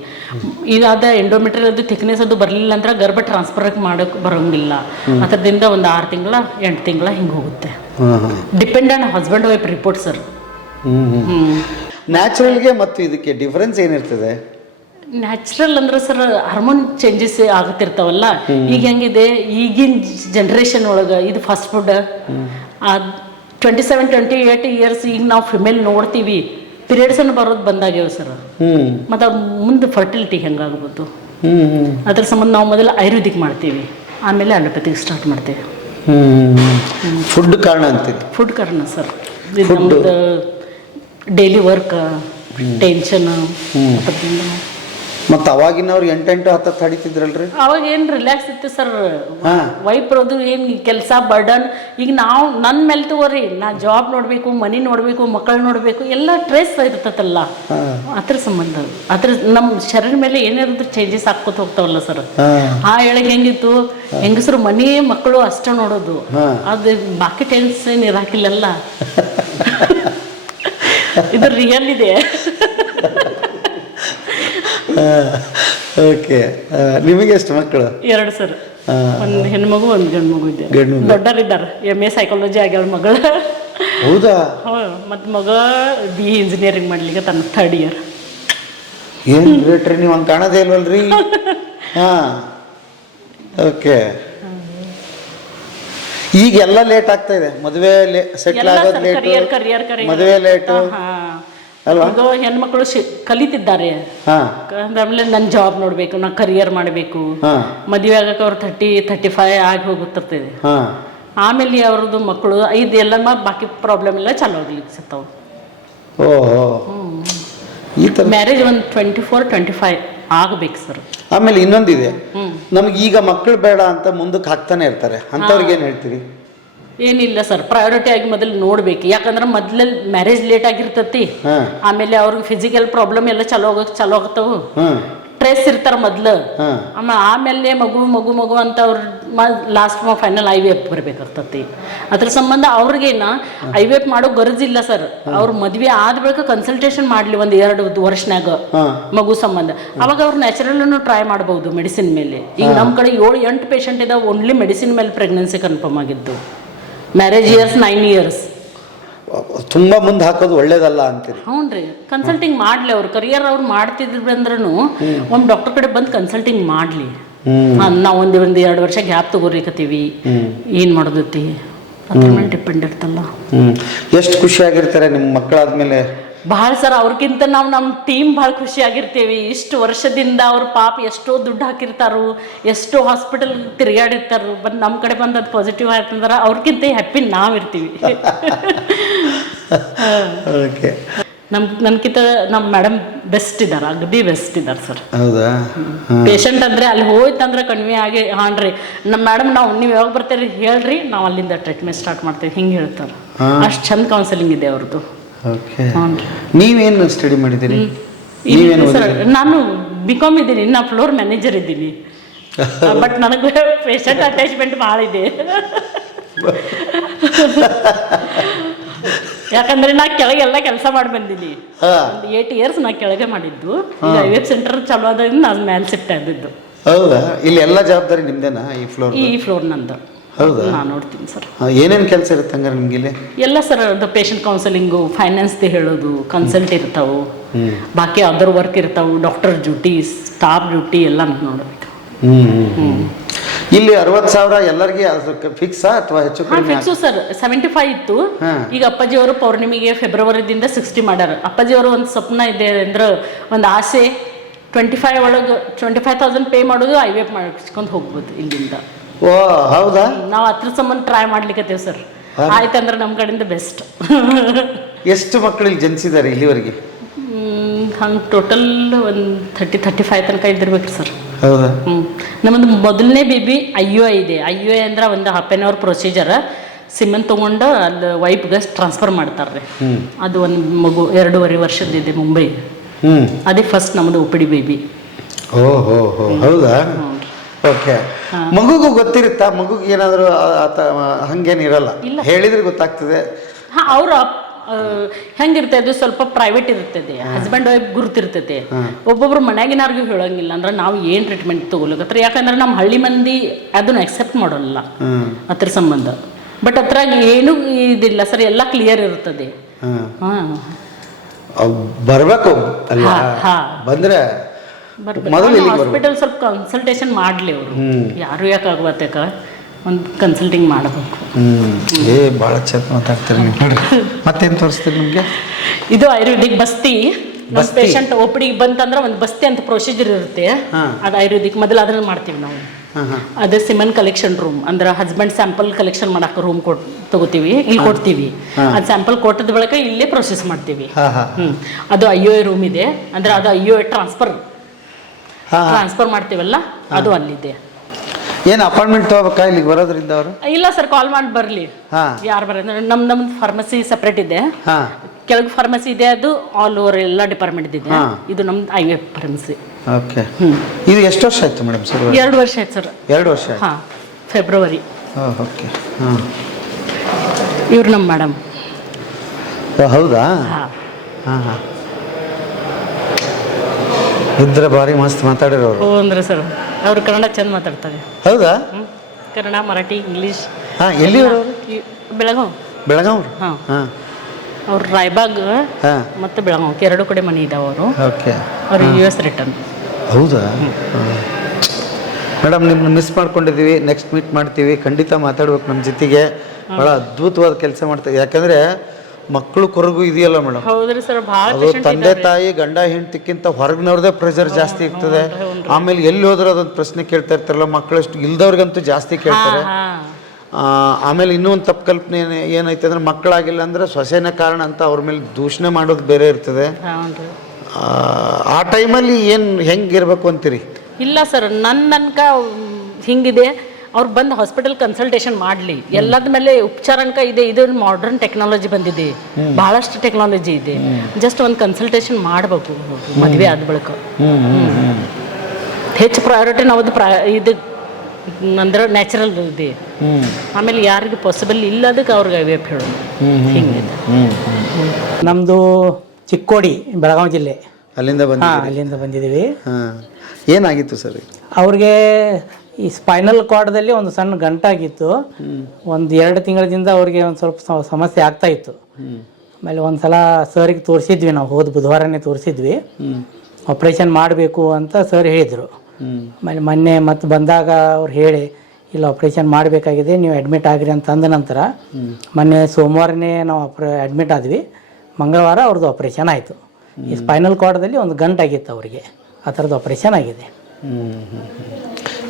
ಇದಾದ ಎಂಡೋಮೆಟ್ರಿಯಲ್ ಅದು ಥಿಕ್ನೆಸ್ ಅದು ಬರಲಿಲ್ಲ ಅಂದ್ರೆ ಗರ್ಭ ಟ್ರಾನ್ಸ್ಫರ್ ಮಾಡೋಕೆ ಬರೋಂಗಿಲ್ಲ. ಅದರಿಂದ ಒಂದು 6 ತಿಂಗಳ 8 ತಿಂಗಳ ಹಿಂಗೆ ಹೋಗುತ್ತೆ. Depend on husband wife report sir. ನ್ಯಾಚುರಲ್ಗೆ ಮತ್ತು ಇದಕ್ಕೆ ಡಿಫರೆನ್ಸ್ ಏನಿರ್ತದೆ? ನ್ಯಾಚುರಲ್ ಅಂದ್ರೆ ಸರ್ ಹಾರ್ಮೋನ್ ಚೇಂಜಸ್ ಆಗುತ್ತಿರ್ತಾವಲ್ಲ. ಈಗ ಹೆಂಗಿದೆ ಈಗಿನ ಜನ್ರೇಷನ್ ಒಳಗೆ ಇದು ಫಾಸ್ಟ್ ಫುಡ್ 27-28 ಇಯರ್ಸ್ ಈಗ ನಾವು ಫಿಮೇಲ್ ನೋಡ್ತೀವಿ, ಪೀರಿಯಡ್ಸ್ ಅನ್ನು ಬರೋದು ಬಂದಾಗ್ಯಾವ ಸರ್. ಮತ್ತು ಅವ್ರ ಮುಂದೆ ಫರ್ಟಿಲಿಟಿ ಹೆಂಗಾಗ್ಬೋದು, ಅದ್ರ ಸಂಬಂಧ ನಾವು ಮೊದಲು ಆಯುರ್ವೇದಿಕ್ ಮಾಡ್ತೀವಿ, ಆಮೇಲೆ ಅಲೋಪತಿಕ್ ಸ್ಟಾರ್ಟ್ ಮಾಡ್ತೀವಿ. ಫುಡ್ ಕಾರಣ ಅಂತೀವಿ. ಫುಡ್ ಕಾರಣ ಸರ್. ನಮ್ಮದು ಡೈಲಿ ವರ್ಕ್ ಟೆನ್ಷನ್. ಮತ್ತು ಅವಾಗಿನವ್ರು 8-10 ತಡಿತಿದ್ರಲ್ರಿ? ಅವಾಗ ಏನು ರಿಲ್ಯಾಕ್ಸ್ ಇತ್ತು ಸರ್. ವೈಫ್ ಅದು ಏನು ಕೆಲಸ ಬರ್ಡನ್. ಈಗ ನಾವು ನನ್ನ ಮೇಲೆ ತಗೋರಿ, ನಾ ಜಾಬ್ ನೋಡಬೇಕು, ಮನಿ ನೋಡಬೇಕು, ಮಕ್ಕಳು ನೋಡಬೇಕು, ಎಲ್ಲ ಸ್ಟ್ರೆಸ್ ಇರ್ತತಲ್ಲ, ಅದ್ರ ಸಂಬಂಧ. ಅದ್ರ ನಮ್ಮ ಶರೀರ ಮೇಲೆ ಏನಾದ್ರು ಚೇಂಜಸ್ ಹಾಕೋತ ಹೋಗ್ತಾವಲ್ಲ ಸರ್. ಆ ಹೇಳಕ್ ಹೆಂಗಿತ್ತು, ಹೆಂಗಸರು ಮನಿ ಮಕ್ಕಳು ಅಷ್ಟ ನೋಡೋದು, ಅದು ಬಾಕಿ ಟೆನ್ಷನ್ ಇರಾಕಿಲ್ಲಲ್ಲ. ಇದು ರಿಯಲ್ ಇದೆ. ಓಕೆ. ನಿಮಗೆ ಎಷ್ಟು ಮಕ್ಕಳು? 2 ಸರ್. ಒಂದು ಹೆಣ್ಮಗು ಒಂದು ಗಂಡು ಮಗು ಇದೆ. ದೊಡ್ಡರಿದ್ದಾರೆ, MA ಸೈಕಾಲಜಿ ಆಗ್ಯಾಳ ಮಗಳು. ಹೌದಾ? ಮತ್ತು ಮಗ BE ಇಂಜಿನಿಯರಿಂಗ್ ಮಾಡ್ಲಿಕ್ಕೆ ತನ್ನ 3rd ಇಯರ್. ಏನು ಗ್ರೇಟ್ರಿ, ನೀವು ಹಂಗೆ ಕಾಣೋದೇ ಇಲ್ವಲ್ರಿ? ಹಾಂ, ಓಕೆ. ಈಗೆಲ್ಲ ಲೇಟ್ ಆಗ್ತಾ ಇದೆ, ಮದುವೆ ಸೆಟ್ಲ್ ಆಗೋದು ಲೇಟು, ಮದುವೆ ಲೇಟು ಅಲ್ವಾ? ಈಗ ಹೆಣ್ಮಕ್ಳು ಕಲಿತಿದ್ದಾರೆ. ಆಮೇಲೆ ನನ್ನ ಜಾಬ್ ನೋಡ್ಬೇಕು, ನಾ ಕರಿಯರ್ ಮಾಡಬೇಕು. ಮದುವೆ ಆಗಕ್ಕೆ ಅವ್ರು 30-35 ಆಗಿ ಹೋಗುತ್ತಿರ್ತದೆ. ಆಮೇಲೆ ಅವ್ರದ್ದು ಮಕ್ಕಳು ಇದೆಲ್ಲ ಬಾಕಿ ಪ್ರಾಬ್ಲಮ್ ಎಲ್ಲ ಚಾಲು ಆಗ್ಲಿಕ್ಕೆ ಸಿಗ್ತಾವ. ಮ್ಯಾರೇಜ್ ಒಂದು 24-25 ಆಗಬೇಕು ಸರ್. ಆಮೇಲೆ ಇನ್ನೊಂದಿದೆ, ನಮ್ಗೆ ಈಗ ಮಕ್ಕಳು ಬೇಡ ಅಂತ ಮುಂದಕ್ಕೆ ಹಾಕ್ತಾನೆ ಇರ್ತಾರೆ, ಅಂಥವ್ರಿಗೆ ಏನು ಹೇಳ್ತೀರಿ? ಏನಿಲ್ಲ ಸರ್, ಪ್ರಯಾರಿಟಿ ಆಗಿ ಮೊದಲು ನೋಡ್ಬೇಕು. ಯಾಕಂದ್ರೆ ಮೊದ್ಲ ಮ್ಯಾರೇಜ್ ಲೇಟ್ ಆಗಿರ್ತತಿ, ಆಮೇಲೆ ಅವ್ರಿಗೆ ಫಿಸಿಕಲ್ ಪ್ರಾಬ್ಲಮ್ ಎಲ್ಲ ಚಲೋ ಆಗ್ತಾವು, ಸ್ಟ್ರೆಸ್ ಇರ್ತಾರ ಮೊದ್ಲು. ಆಮೇಲೆ ಮಗು ಅಂತ ಅವ್ರ ಲಾಸ್ಟ್ ಫೈನಲ್ IVF ಬರ್ಬೇಕಾಗ್ತತಿ. ಅದ್ರ ಸಂಬಂಧ ಅವ್ರಿಗೇನ IVF ಮಾಡೋ ಗರಜಿಲ್ಲ ಸರ್. ಅವ್ರ ಮದ್ವೆ ಆದ ಬಳಿಕ ಕನ್ಸಲ್ಟೇಷನ್ ಮಾಡ್ಲಿ 1-2 ವರ್ಷನಾಗ ಮಗು ಸಂಬಂಧ. ಅವಾಗ ಅವ್ರು ನ್ಯಾಚುರಲ್ ಟ್ರೈ ಮಾಡಬಹುದು ಮೆಡಿಸಿನ್ ಮೇಲೆ. ಈಗ ನಮ್ಮ ಕಡೆ 7-8 ಪೇಷಂಟ್ ಇದಾವೆ ಓನ್ಲಿ ಮೆಡಿಸಿನ್ ಮೇಲೆ ಪ್ರೆಗ್ನೆನ್ಸಿ ಕನ್ಫರ್ಮ್ ಆಗಿದ್ದು. Marriage years 9 years. ತುಂಬಾ ಮುಂದೆ ಹಾಕೋದು ಒಳ್ಳೇದಲ್ಲ ಅಂತೀರಿ? ಹ್ಞೂ ರೀ, ಕನ್ಸಲ್ಟಿಂಗ್ ಮಾಡ್ಲಿ. ಅವ್ರ ಕರಿಯರ್ ಅವ್ರು ಮಾಡ್ತಿದ್ರು ಅಂದ್ರೂ ಒಮ್ಮೆ ಡಾಕ್ಟರ್ ಕಡೆ ಬಂದು ಕನ್ಸಲ್ಟಿಂಗ್ ಮಾಡ್ಲಿ. ನಾವು ಒಂದು 2 ವರ್ಷ ಗ್ಯಾಪ್ ತಗೋರಿಕತ್ತೀವಿ, ಏನ್ ಮಾಡೋದೈತಿ ಅದ್ರ ಮೇಲೆ ಡಿಪೆಂಡ್ ಇರ್ತಲ್ಲ. ಎಷ್ಟು ಖುಷಿ ಆಗಿರ್ತಾರೆ ನಿಮ್ಮ ಮಕ್ಕಳಾದ್ಮೇಲೆ? ಭಾಳ ಸರ್, ಅವ್ರಿಗಿಂತ ನಮ್ಮ ಟೀಮ್ ಭಾಳ ಖುಷಿ ಆಗಿರ್ತೀವಿ. ಇಷ್ಟು ವರ್ಷದಿಂದ ಅವ್ರ ಪಾಪ ಎಷ್ಟೋ ದುಡ್ಡು ಹಾಕಿರ್ತಾರು, ಎಷ್ಟೋ ಹಾಸ್ಪಿಟಲ್ ತಿರುಗಾಡಿರ್ತಾರು, ಬಂದು ನಮ್ಮ ಕಡೆ ಬಂದು ಅದು ಪಾಸಿಟಿವ್ ಆಯ್ತಂದ್ರೆ ಅವ್ರಿಗಿಂತ ಹ್ಯಾಪಿ ನಾವಿರ್ತೀವಿ. ಓಕೆ. ನನ್ಕಿಂತ ನಮ್ಮ ಮೇಡಮ್ ಬೆಸ್ಟ್ ಇದ್ದಾರೆ, ಅಗದಿ ಬೆಸ್ಟ್ ಇದ್ದಾರೆ ಸರ್. ಹೌದಾ? ಪೇಷಂಟ್ ಅಂದ್ರೆ ಅಲ್ಲಿ ಹೋಯ್ತಂದ್ರೆ ಕಡಿಮೆ ಆಗಿ ಹಾನ್ರಿ ನಮ್ಮ ಮೇಡಮ್ ನೀವು ಯಾವಾಗ ಬರ್ತೀರಿ ಹೇಳ್ರಿ, ನಾವು ಅಲ್ಲಿಂದ ಟ್ರೀಟ್ಮೆಂಟ್ ಸ್ಟಾರ್ಟ್ ಮಾಡ್ತೀವಿ ಹಿಂಗೆ ಹೇಳ್ತಾರೆ. ಅಷ್ಟು ಚಂದ ಕೌನ್ಸಿಲಿಂಗ್ ಇದೆ ಅವ್ರದ್ದು. ನೀವೇನು ಸ್ಟಡಿ ಮಾಡಿದ್ದೀರಿ? ನಾನು BCom ಇದ್ದೀನಿ, ನಾ ಫ್ಲೋರ್ ಮ್ಯಾನೇಜರ್ ಇದ್ದೀನಿ. ಬಟ್ ನನಗೆ ಪೇಷಂಟ್ ಅಟ್ಯಾಚ್ಮೆಂಟ್ ಭಾಳ ಇದೆ. ಯಾಕಂದ್ರೆ ನಾ ಕೆಳಗೆಲ್ಲ ಕೆಲಸ ಮಾಡಿ ಬಂದೀನಿ. 8 ಇಯರ್ಸ್ ನಾ ಕೆಳಗೆ ಮಾಡಿದ್ದು. ಈಗ IVF ಸೆಂಟರ್ ಚಲೋ ಆದ್ರಿಂದ ನಾನು ಮೇಲೆ ಶಿಫ್ಟ್ ಆಗಿದ್ದು. ಹೌದಾ? ಇಲ್ಲಿ ಎಲ್ಲ ಜವಾಬ್ದಾರಿ ನಿಮ್ದೇನಾ? ಈ ಫ್ಲೋರ್ ನಂದು. ಹೌದಾ? ನಾನು ನೋಡ್ತೀನಿ ಸರ್. ಏನೇನು ಕೆಲಸ ಇರುತ್ತೆ ಹಂಗಾರೆ ನಿಮ್ಗೆ ಇಲ್ಲಿ? ಎಲ್ಲ ಸರ್, ಅದು ಪೇಷಂಟ್ ಕೌನ್ಸಿಲಿಂಗು, ಫೈನಾನ್ಸ್ದು ಹೇಳೋದು, ಕನ್ಸಲ್ಟ್ ಇರ್ತಾವೆ, ಬಾಕಿ ಅದರ್ ವರ್ಕ್ ಇರ್ತಾವೆ, ಡಾಕ್ಟರ್ ಡ್ಯೂಟಿ, ಸ್ಟಾಫ್ ಡ್ಯೂಟಿ ಎಲ್ಲ ನೋಡಬೇಕು. ಇಲ್ಲಿ 60,000 ಎಲ್ಲರಿಗೆ ಅದಕ್ಕೆ ಫಿಕ್ಸಾ ಅಥವಾ ಹೆಚ್ಚು ಕಡಿಮೆ ಫಿಕ್ಸು ಸರ್ 75 ಇತ್ತು. ಈಗ ಅಪ್ಪಾಜಿಯವರು ಪೌರ್ಣಿಮೆಗೆ ಫೆಬ್ರವರಿದಿಂದ 60 ಮಾಡ್ಯಾರ. ಅಪ್ಪಾಜಿಯವರು ಒಂದು ಸ್ವಪ್ನ ಇದೆ ಅಂದ್ರೆ ಒಂದು ಆಸೆ 25 ಒಳಗೆ 25,000 ಪೇ ಮಾಡೋದು IVF ಮಾಡಿಸ್ಕೊಂಡು ಹೋಗ್ಬೋದು ಇಲ್ಲಿಂದ. ಓ ಹೌದಾ? ನಾವು ಅದ್ರ ಸಂಬಂಧ ಟ್ರೈ ಮಾಡ್ಲಿಕ್ಕತ್ತೇವೆ ಸರ್. ಆಯ್ತಂದ್ರೆ ನಮ್ಮ ಕಡೆಯಿಂದ ಬೆಸ್ಟ್. ಎಷ್ಟು ಮಕ್ಕಳಿಗೆ ಜನಿಸಿದ್ದಾರೆ ಇಲ್ಲಿವರೆಗೆ? ಹಂಗೆ ಟೋಟಲ್ ಒಂದು 30-35 ತನಕ ಇದ್ದಿರ್ಬೇಕು ಸರ್. ಹೌದಾ? ನಮ್ಮದು ಮೊದಲನೇ ಬೇಬಿ IUI ಇದೆ. IUI ಅಂದ್ರೆ ಒಂದು half an hour procedure. Semen ತೊಗೊಂಡು ಅಲ್ಲಿ ವೈಫ್ಗೆ ಟ್ರಾನ್ಸ್ಫರ್ ಮಾಡ್ತಾರೆ. ಅದು ಒಂದು ಮಗು 2.5 ವರ್ಷದಿದೆ ಮುಂಬೈ. ಅದೇ ಫಸ್ಟ್ ನಮ್ಮದು OPD ಬೇಬಿ. ಓಹೋ ಹೌದಾ? ಓಕೆ. ಮಗುಗೂ ಗೊತ್ತಿರುತ್ತಾ? ಮಗುಗೆ ಏನಾದರೂ ಹಂಗೇನಿರಲ್ಲ, ಹೇಳಿದ್ರೆ ಗೊತ್ತಾಗ್ತದೆ. ಹಾಂ, ಅವ್ರ ಹೆಂಗಿರ್ತದೆ ಅದು ಸ್ವಲ್ಪ ಪ್ರೈವೇಟ್ ಇರ್ತದೆ. ಹಸ್ಬೆಂಡ್ ವೈಫ್ ಗುರುತಿರ್ತೈತೆ. ಒಬ್ಬೊಬ್ರು ಮನ್ಯಾಗಿನಾರ್ಗೂ ಹೇಳೋಂಗಿಲ್ಲ ಅಂದ್ರೆ ನಾವು ಏನು ಟ್ರೀಟ್ಮೆಂಟ್ ತೊಗೊಳಕತ್ರ. ಯಾಕಂದ್ರೆ ನಮ್ಮ ಹಳ್ಳಿ ಮಂದಿ ಅದನ್ನ ಅಕ್ಸೆಪ್ಟ್ ಮಾಡೋಲ್ಲ ಅದ್ರ ಸಂಬಂಧ. ಬಟ್ ಅದ್ರಾಗ ಏನೂ ಇದಿಲ್ಲ ಸರ್, ಎಲ್ಲ ಕ್ಲಿಯರ್ ಇರ್ತದೆ. ಬರ್ಬೇಕು ಅಲ್ಲ, ಬಂದ್ರೆ ಹಾಸ್ಪಿಟಲ್ ಸ್ವಲ್ಪ ಕನ್ಸಲ್ಟೇಷನ್ ಮಾಡಲಿ ಅವರು. ಯಾರು ಯಾಕೆ ಆಗ್ಬತ್ತಕ ಒಂದು ಕನ್ಸಲ್ಟಿಂಗ್ ಮಾಡಬೇಕು. ಭಾಳ ಚೆಂದ ಮಾತಾಡ್ತೀರಿ ನೀವು. ನೋಡ್ರಿ ಮತ್ತೇನು ತೋರಿಸ್ತೀರಿ ನಿಮಗೆ? ಇದು ಆಯುರ್ವೇದಿಕ್ ಬಸ್ತಿ. ಪೇಷಂಟ್ OPD ಬಂತಂದ್ರೆ ಒಂದು ಬಸ್ತಿ ಅಂತ ಪ್ರೊಸೀಜರ್ ಇರುತ್ತೆ. ಅದು ಆಯುರ್ವೇದಿಕ್ ಮೊದಲು ಅದನ್ನ ಮಾಡ್ತೀವಿ ನಾವು. ಅದೇ ಸಿಮೆಂಟ್ ಕಲೆಕ್ಷನ್ ರೂಮ್ ಅಂದ್ರೆ ಹಸ್ಬೆಂಡ್ ಸ್ಯಾಂಪಲ್ ಕಲೆಕ್ಷನ್ ಮಾಡಕ್ಕೆ ರೂಮ್ ತಗೋತೀವಿ, ಇಲ್ಲಿ ಕೊಡ್ತೀವಿ. ಅದು ಸ್ಯಾಂಪಲ್ ಕೊಟ್ಟದ ಬಳಿಕ ಇಲ್ಲೇ ಪ್ರೊಸೆಸ್ ಮಾಡ್ತೀವಿ. ಅದು IUI ರೂಮ್ ಇದೆ. ಅಂದ್ರೆ ಅದು IUI ಟ್ರಾನ್ಸ್ಫರ್ ಮಾಡ್ತೀವಲ್ಲ, ಅದು ಅಲ್ಲಿದೆ. ಏನು ಅಪಾಯಿಂಟ್ಮೆಂಟ್ ತಗೋಬೇಕಾ ಇಲ್ಲಿಗೆ ಬರೋದ್ರಿಂದ ಅವರು? ಇಲ್ಲ ಸರ್, ಕಾಲ್ ಮಾಡಿ ಬರಲಿ. ಯಾರು ಬರೋದು? ನಮ್ದು ಫಾರ್ಮಸಿ ಸಪ್ರೇಟ್ ಇದೆ. ಕೆಳಗೆ ಫಾರ್ಮಸಿ ಇದೆ, ಅದು ಆಲ್ ಓವರ್ ಎಲ್ಲ ಡಿಪಾರ್ಟ್ಮೆಂಟ್ ಇದೆ. ಇದು ನಮ್ದು IVF ಫಾರ್ಮಸಿ. ಓಕೆ. ಇದು ಎಷ್ಟು ವರ್ಷ ಆಯ್ತು ಮೇಡಮ್ ಸರ್? 2 ವರ್ಷ ಆಯ್ತು ಸರ್. 2 ವರ್ಷ? ಹಾಂ, ಫೆಬ್ರವರಿ. ಓಕೆ. ಇವ್ರು ನಮ್ಮ ಮೇಡಮ್. ಹೌದಾ? ಹಾಂ. ಇದ್ರೆ ಭಾರಿ ಮಸ್ತ್ ಮಾತಾಡಿರೋರು. ಅಂದ್ರೆ ಸರ್ ಅವ್ರು ಕನ್ನಡ ಚಂದ ಮಾತಾಡ್ತಾರೆ. ಹೌದಾ? ಕನ್ನಡ, ಮರಾಠಿ, ಇಂಗ್ಲೀಷ್. ಎಲ್ಲಿಯವರು? ಬೆಳಗಾವ್. ಹಾಂ. ಅವ್ರು ರಾಯಬಾಗ್ ಮತ್ತು ಬೆಳಗಾವ್ 2 ಕಡೆ ಮನೆ ಇದಾವೆ ಅವರು. ಓಕೆ. ಅವ್ರು US ರಿಟರ್ನ್. ಹೌದಾ? ಮೇಡಮ್, ನಿಮ್ಮನ್ನ ಮಿಸ್ ಮಾಡ್ಕೊಂಡಿದ್ದೀವಿ. ನೆಕ್ಸ್ಟ್ ಮೀಟ್ ಮಾಡ್ತೀವಿ, ಖಂಡಿತ ಮಾತಾಡ್ಬೇಕು ನಮ್ಮ ಜೊತೆಗೆ. ಭಾಳ ಅದ್ಭುತವಾದ ಕೆಲಸ ಮಾಡ್ತೀವಿ. ಯಾಕಂದರೆ ಮಕ್ಕಳು ಕೊರಗು ಇದೆಯಲ್ಲ ಮೇಡಮ್, ಹೌದ್ರಿ ಸರ್, ಭಾಳ ಅದು ತಂದೆ ತಾಯಿ ಗಂಡ ಹೆಂಡತಿಕ್ಕಿಂತ ಹೊರಗಿನವ್ರದೇ ಪ್ರೆಷರ್ ಜಾಸ್ತಿ ಇರ್ತದೆ. ಆಮೇಲೆ ಎಲ್ಲಿ ಹೋದ್ರೆ ಅದೊಂದು ಪ್ರಶ್ನೆ ಕೇಳ್ತಾ ಇರ್ತಾರಲ್ಲ, ಮಕ್ಕಳಷ್ಟು ಇಲ್ದವ್ರಿಗಂತೂ ಜಾಸ್ತಿ ಕೇಳ್ತಾರೆ. ಆಮೇಲೆ ಇನ್ನೂ ಒಂದು ತಪ್ಪು ಕಲ್ಪನೆ ಏನೈತೆ ಅಂದ್ರೆ, ಮಕ್ಕಳಾಗಿಲ್ಲ ಅಂದ್ರೆ ಸೊಸೆನೇ ಕಾರಣ ಅಂತ ಅವ್ರ ಮೇಲೆ ದೂಷಣೆ ಮಾಡೋದು ಬೇರೆ ಇರ್ತದೆ. ಆ ಟೈಮಲ್ಲಿ ಹೆಂಗಿರ್ಬೇಕು ಅಂತೀರಿ? ಇಲ್ಲ ಸರ್, ನನ್ಕ ಹಿಂಗಿದೆ. ಅವ್ರು ಬಂದು ಹಾಸ್ಪಿಟಲ್ ಕನ್ಸಲ್ಟೇಷನ್ ಮಾಡಲಿ. ಎಲ್ಲದ ಮೇಲೆ ಉಪಚಾರ ಅನ್ಕ ಇದೆ. ಇದು ಮಾಡರ್ನ್ ಟೆಕ್ನಾಲಜಿ ಬಂದಿದೆ, ಬಹಳಷ್ಟು ಟೆಕ್ನಾಲಜಿ ಇದೆ. ಜಸ್ಟ್ ಒಂದು ಕನ್ಸಲ್ಟೇಷನ್ ಮಾಡಬೇಕು ಮದುವೆ ಆದ ಬಳಿಕ. ಹೆಚ್ಚು ಪ್ರಯಾರಿಟಿ ನಾವು ಇದು ಅಂದ್ರೆ ನ್ಯಾಚುರಲ್ ಇದೆ. ಆಮೇಲೆ ಯಾರಿಗೆ ಪಾಸಿಬಲ್ ಇಲ್ಲ ಅದಕ್ಕೆ ಅವ್ರಿಗೆ IVF ಹೇಳೋದು ಹಿಂಗಿದೆ. ನಮ್ಮದು ಚಿಕ್ಕೋಡಿ, ಬೆಳಗಾವಿ ಜಿಲ್ಲೆ. ಅಲ್ಲಿಂದ ಬಂದಿದ್ದೀವಿ. ಏನಾಗಿತ್ತು ಸರ್ ಅವ್ರಿಗೆ? ಈ ಸ್ಪೈನಲ್ ಕಾರ್ಡ್ದಲ್ಲಿ ಒಂದು ಸಣ್ಣ ಗಂಟಾಗಿತ್ತು. 1-2 ತಿಂಗಳಿಂದ ಅವ್ರಿಗೆ ಒಂದು ಸ್ವಲ್ಪ ಸಮಸ್ಯೆ ಆಗ್ತಾ ಇತ್ತು. ಆಮೇಲೆ ಒಂದು ಸಲ ಸರ್ಗೆ ತೋರಿಸಿದ್ವಿ, ನಾವು ಹೋದ ಬುಧವಾರನೇ ತೋರಿಸಿದ್ವಿ. ಆಪ್ರೇಷನ್ ಮಾಡಬೇಕು ಅಂತ ಸರ್ ಹೇಳಿದರು. ಆಮೇಲೆ ಮೊನ್ನೆ ಮತ್ತೆ ಬಂದಾಗ ಅವ್ರು ಹೇಳಿ, ಇಲ್ಲ ಆಪ್ರೇಷನ್ ಮಾಡಬೇಕಾಗಿದೆ, ನೀವು ಅಡ್ಮಿಟ್ ಆಗಿರಿ ಅಂತ ಅಂದ ನಂತರ ಮೊನ್ನೆ ಸೋಮವಾರನೇ ನಾವು ಅಡ್ಮಿಟ್ ಆದ್ವಿ. ಮಂಗಳವಾರ ಅವ್ರದ್ದು ಆಪ್ರೇಷನ್ ಆಯಿತು. ಈ ಸ್ಪೈನಲ್ ಕಾರ್ಡ್ದಲ್ಲಿ ಒಂದು ಗಂಟಾಗಿತ್ತು ಅವರಿಗೆ, ಆ ಥರದ್ದು ಆಪ್ರೇಷನ್ ಆಗಿದೆ.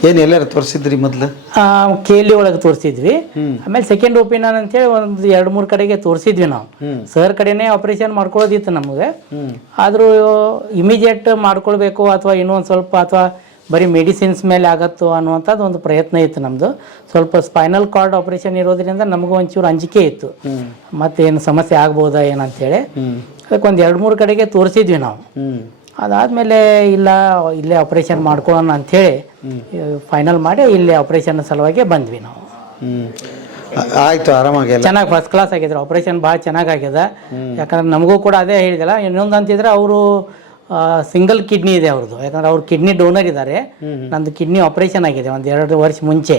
ಏನು ಎಲ್ಲರೂ ತೋರಿಸಿದ್ರಿ? ಮೊದಲು KLE ಒಳಗೆ ತೋರಿಸಿದ್ವಿ. ಆಮೇಲೆ ಸೆಕೆಂಡ್ ಒಪಿನಿಯನ್ ಅಂತೇಳಿ ಒಂದು 2-3 ಕಡೆಗೆ ತೋರಿಸಿದ್ವಿ ನಾವು. ಸರ್ ಕಡೆನೇ ಆಪ್ರೇಷನ್ ಮಾಡ್ಕೊಳ್ಳೋದಿತ್ತು ನಮಗೆ. ಆದರೂ ಇಮಿಡಿಯೇಟ್ ಮಾಡ್ಕೊಳ್ಬೇಕು ಅಥವಾ ಇನ್ನೊಂದು ಸ್ವಲ್ಪ ಅಥವಾ ಬರೀ ಮೆಡಿಸಿನ್ಸ್ ಮೇಲೆ ಆಗತ್ತೋ ಅನ್ನುವಂಥದ್ದು ಒಂದು ಪ್ರಯತ್ನ ಇತ್ತು ನಮ್ಮದು. ಸ್ವಲ್ಪ ಸ್ಪೈನಲ್ ಕಾರ್ಡ್ ಆಪ್ರೇಷನ್ ಇರೋದ್ರಿಂದ ನಮಗೂ ಒಂಚೂರು ಅಂಜಿಕೆ ಇತ್ತು, ಮತ್ತೇನು ಸಮಸ್ಯೆ ಆಗ್ಬೋದಾ ಏನಂತೇಳಿ. ಅದಕ್ಕೆ ಒಂದು 2-3 ಕಡೆಗೆ ತೋರಿಸಿದ್ವಿ ನಾವು. ಅದಾದಮೇಲೆ ಇಲ್ಲ, ಇಲ್ಲೇ ಆಪ್ರೇಷನ್ ಮಾಡ್ಕೊಳ್ಳೋಣ ಅಂಥೇಳಿ ಫೈನಲ್ ಮಾಡಿ ಇಲ್ಲೇ ಆಪ್ರೇಷನ್ ಸಲುವಾಗಿ ಬಂದ್ವಿ ನಾವು. ಆಯಿತು, ಆರಾಮಾಗಿ ಚೆನ್ನಾಗಿ ಫಸ್ಟ್ ಕ್ಲಾಸ್ ಆಗಿದ್ರು. ಆಪ್ರೇಷನ್ ಭಾಳ ಚೆನ್ನಾಗಾಗ್ಯದ. ಯಾಕಂದ್ರೆ ನಮಗೂ ಕೂಡ ಅದೇ ಹೇಳಿದಲ್ಲ. ಇನ್ನೊಂದು ಅಂತಿದ್ರೆ ಅವರು ಸಿಂಗಲ್ ಕಿಡ್ನಿ ಇದೆ ಅವ್ರದ್ದು. ಯಾಕಂದ್ರೆ ಅವ್ರು ಕಿಡ್ನಿ ಡೋನರ್ ಇದ್ದಾರೆ. ನಂದು ಕಿಡ್ನಿ ಆಪ್ರೇಷನ್ ಆಗಿದೆ 1-2 ವರ್ಷ ಮುಂಚೆ.